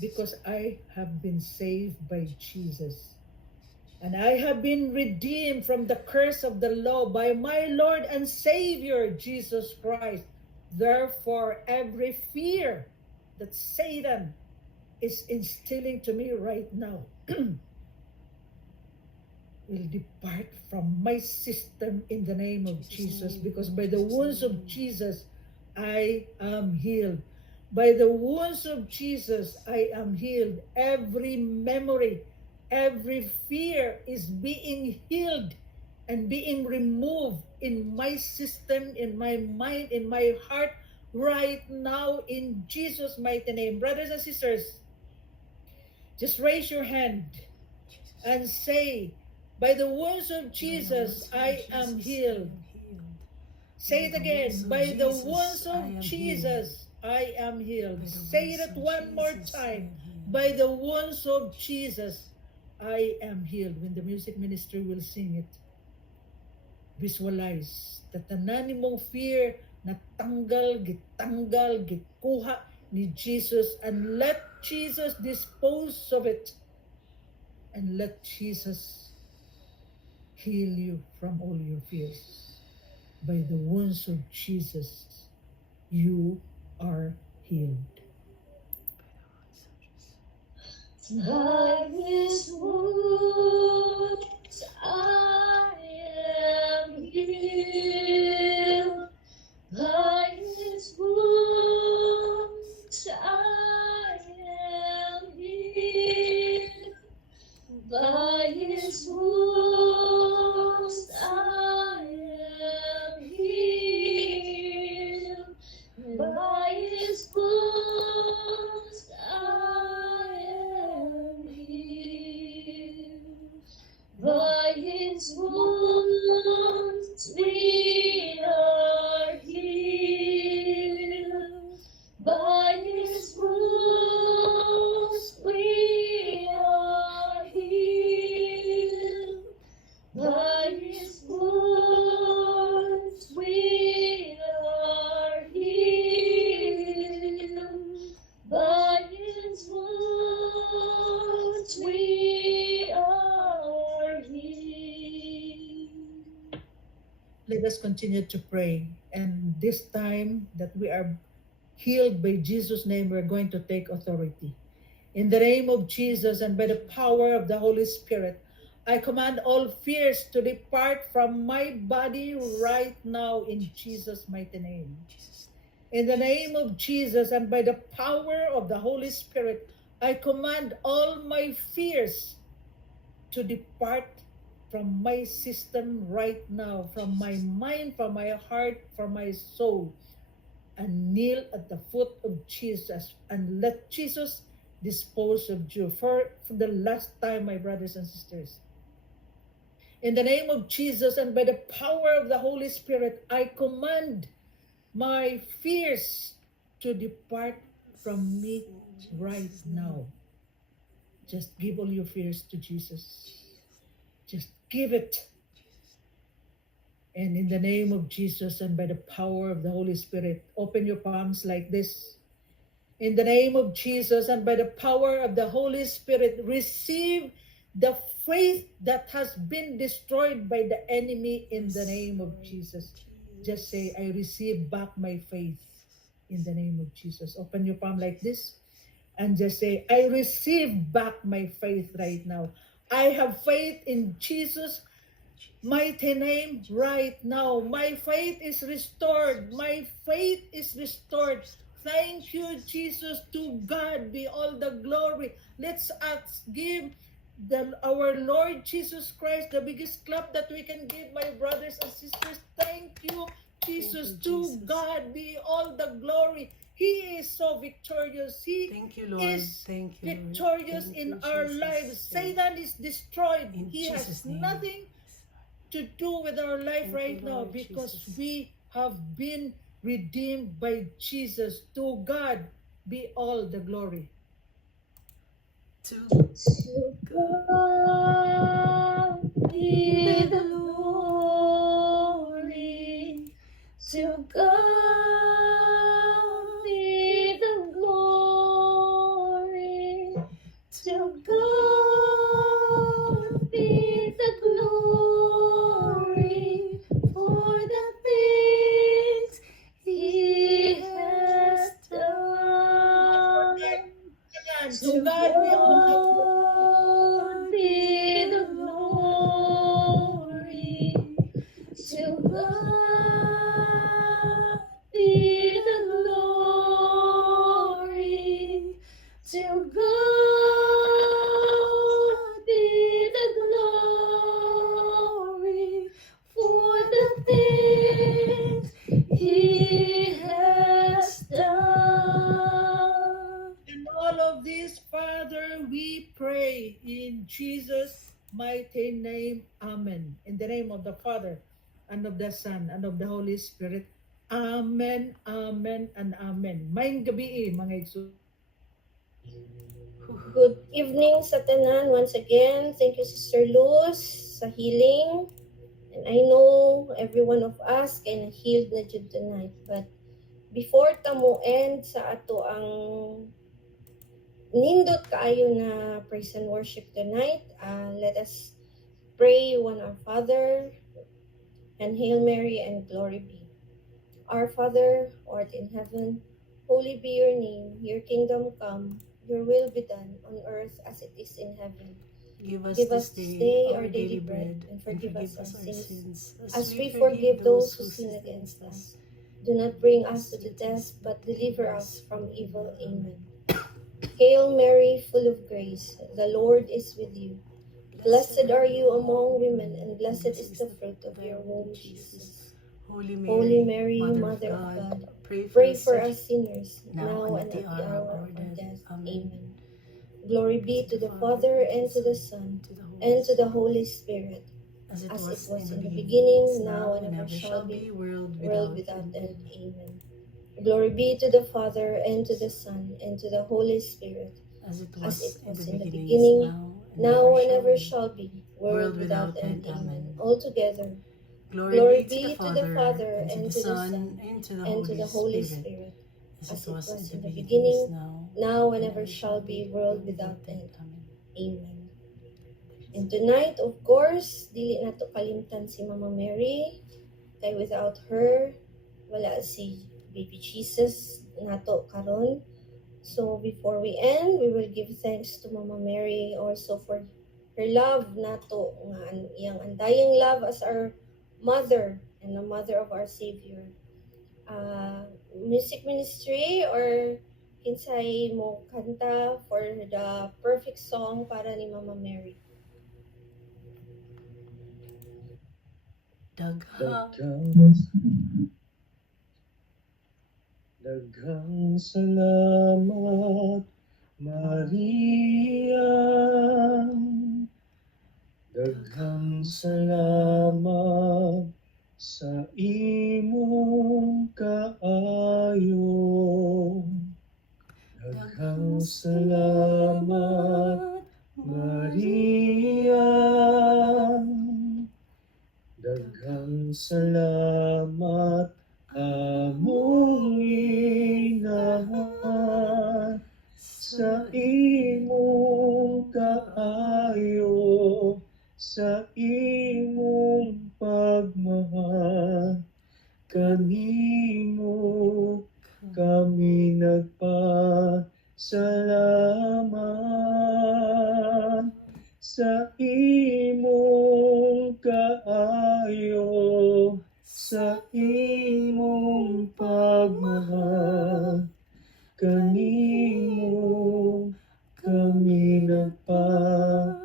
because I have been saved by Jesus. And I have been redeemed from the curse of the law by my Lord and Savior, Jesus Christ. Therefore, every fear that Satan is instilling to me right now will depart from my system in the name of Jesus, because by the wounds of Jesus, I am healed. By the wounds of Jesus, I am healed. Every memory, every fear is being healed and being removed in my system, in my mind, in my heart, right now in Jesus' mighty name. Brothers and sisters, just raise your hand and say, by the wounds of Jesus, I am healed. Say it again. By the wounds of Jesus, I am healed. Say it one more time. By the wounds of Jesus, I am healed. When the music ministry will sing it, visualize that tanan mong fear na gitanggal, gikuha ni Jesus, and let Jesus dispose of it, and let Jesus heal you from all your fears. By the wounds of Jesus, you are healed. By his wounds I am healed. By his wounds I am healed. By his wounds I am healed. By his wounds I am healed. By his wounds we are healed. By his wounds we are healed. By his wounds let us continue to pray. And this time that we are healed by Jesus' name, we're going to take authority. In the name of Jesus and by the power of the Holy Spirit, I command all fears to depart from my body right now in Jesus' mighty name. In the name of Jesus and by the power of the Holy Spirit, I command all my fears to depart from my system right now, from my mind, from my heart, from my soul, and kneel at the foot of Jesus and let Jesus dispose of you for the last time, my brothers and sisters. In the name of Jesus and by the power of the Holy Spirit, I command my fears to depart from me right now. Just give all your fears to Jesus. Just give it. And in the name of Jesus and by the power of the Holy Spirit, open your palms like this. In the name of Jesus and by the power of the Holy Spirit, receive the faith that has been destroyed by the enemy in the name of Jesus. Just say, I receive back my faith in the name of Jesus. Open your palm like this and just say, I receive back my faith right now. I have faith in Jesus' mighty name right now. My faith is restored. My faith is restored. Thank you, Jesus. To God be all the glory. Let's give our Lord Jesus Christ the biggest clap that we can give, my brothers and sisters. Thank you, Jesus. To God be all the glory. He is so victorious. He Thank you, Lord. is Thank you, Lord. victorious Thank in you, our Jesus. lives. Satan is destroyed. In He has Jesus' name. nothing to do with our life Thank right you, now Lord because Jesus. we have been redeemed by Jesus. To God be all the glory. To To God be the glory. To God be the glory. To God be the glory for the things He has done. To God be all the God be the glory. To God be the glory. To God be the glory for the things He has done. And all of this, Father, we pray in Jesus' mighty name. Amen. In the name of the Father, and of the Son, and of the Holy Spirit. Amen, amen, and amen. Maayong gabi, mga igsoon. Good evening sa tanan once again. Thank you, Sister Luz, sa healing. And I know every one of us can healed na jud tonight. But before tamo end sa ato ang nindot kaayo na praise and worship tonight, let us pray one our Father and Hail Mary and glory be. Our Father, who art in heaven, holy be your name. Your kingdom come. Your will be done on earth as it is in heaven. give us Give this us this day day our daily bread, and forgive us our our sins, sins, as we forgive those who sin against us. Do not bring us to the test, but deliver us from evil. Amen. Hail Mary, full of grace, the Lord is with you. Blessed are you among women, and blessed is the fruit of your womb, Jesus. Holy Mary, Mother of God, pray for us sinners, now and at the hour of our death. Amen. Glory be to the Father, and to the Son, and to the Holy Spirit, as as it was in the beginning, now and ever shall be, world world without end. Amen. Glory be to the Father, and to the Son, and to the Holy Spirit, as it as was, it was in the beginning, beginning, now and ever shall be, world without end. Amen. Altogether, glory be to the Father, and to the Son, and to the Holy Spirit, as it was in the beginning, now and ever shall be, world without end. Amen. And tonight, of course, dili na to kalimtan si Mama Mary. Kay without her, wala si Baby Jesus nato karon. So before we end, we will give thanks to Mama Mary also for her love nato nga iyang undying love as our mother and the mother of our Savior. Music ministry or kinsay mo kanta for the perfect song para ni Mama Mary. Daghang salamat, Maria. Daghang salamat sa imong kaayo. Daghang salamat, Maria. Daghang salamat, among inahan sa imong kaayo, sa imong pagmahal. Kanimo kami nagpasalamat sa imong kaayo, sa imong pagmahal. Kanimo kami nagpasalamat.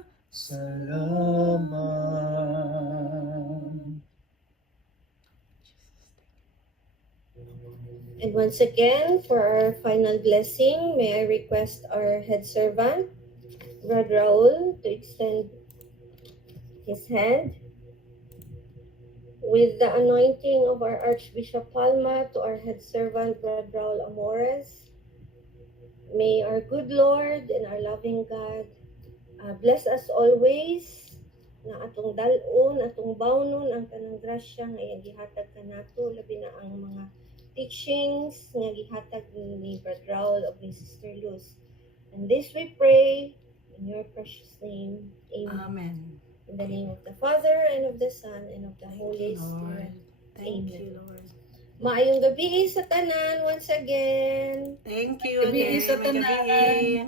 And once again, for our final blessing, may I request our head servant, Brother Raul, to extend his hand with the anointing of our Archbishop Palma to our head servant, Brother Raul Amores. May our good Lord and our loving God bless us always na atong dalon, atong bawnon ang tanang grasya nga iyang gihatag kanato, labi na ang mga teachings nga gihatag ni Brother Raul o ni Sister Luz. And this we pray in your precious name. Amen. Amen. In the name of the Father, and of the Son, and of the Holy Lord. Spirit. Thank Amen. you, Lord. Maayong gabi sa tanan once again. Thank you Gabi again. sa May tanan. gabi.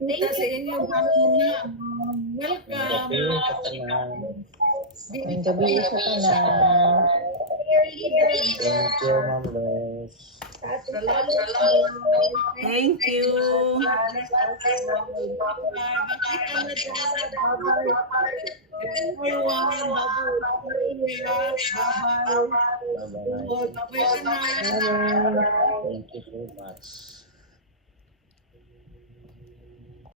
Thank Kita sa you. inyo, Hamuna. Welcome. Ang gabi sa tanan. Dear leader. Thank you, Ma'am Les. Sa ating Salamat. Thank you. Bye-bye. Bye-bye. Thank you so much.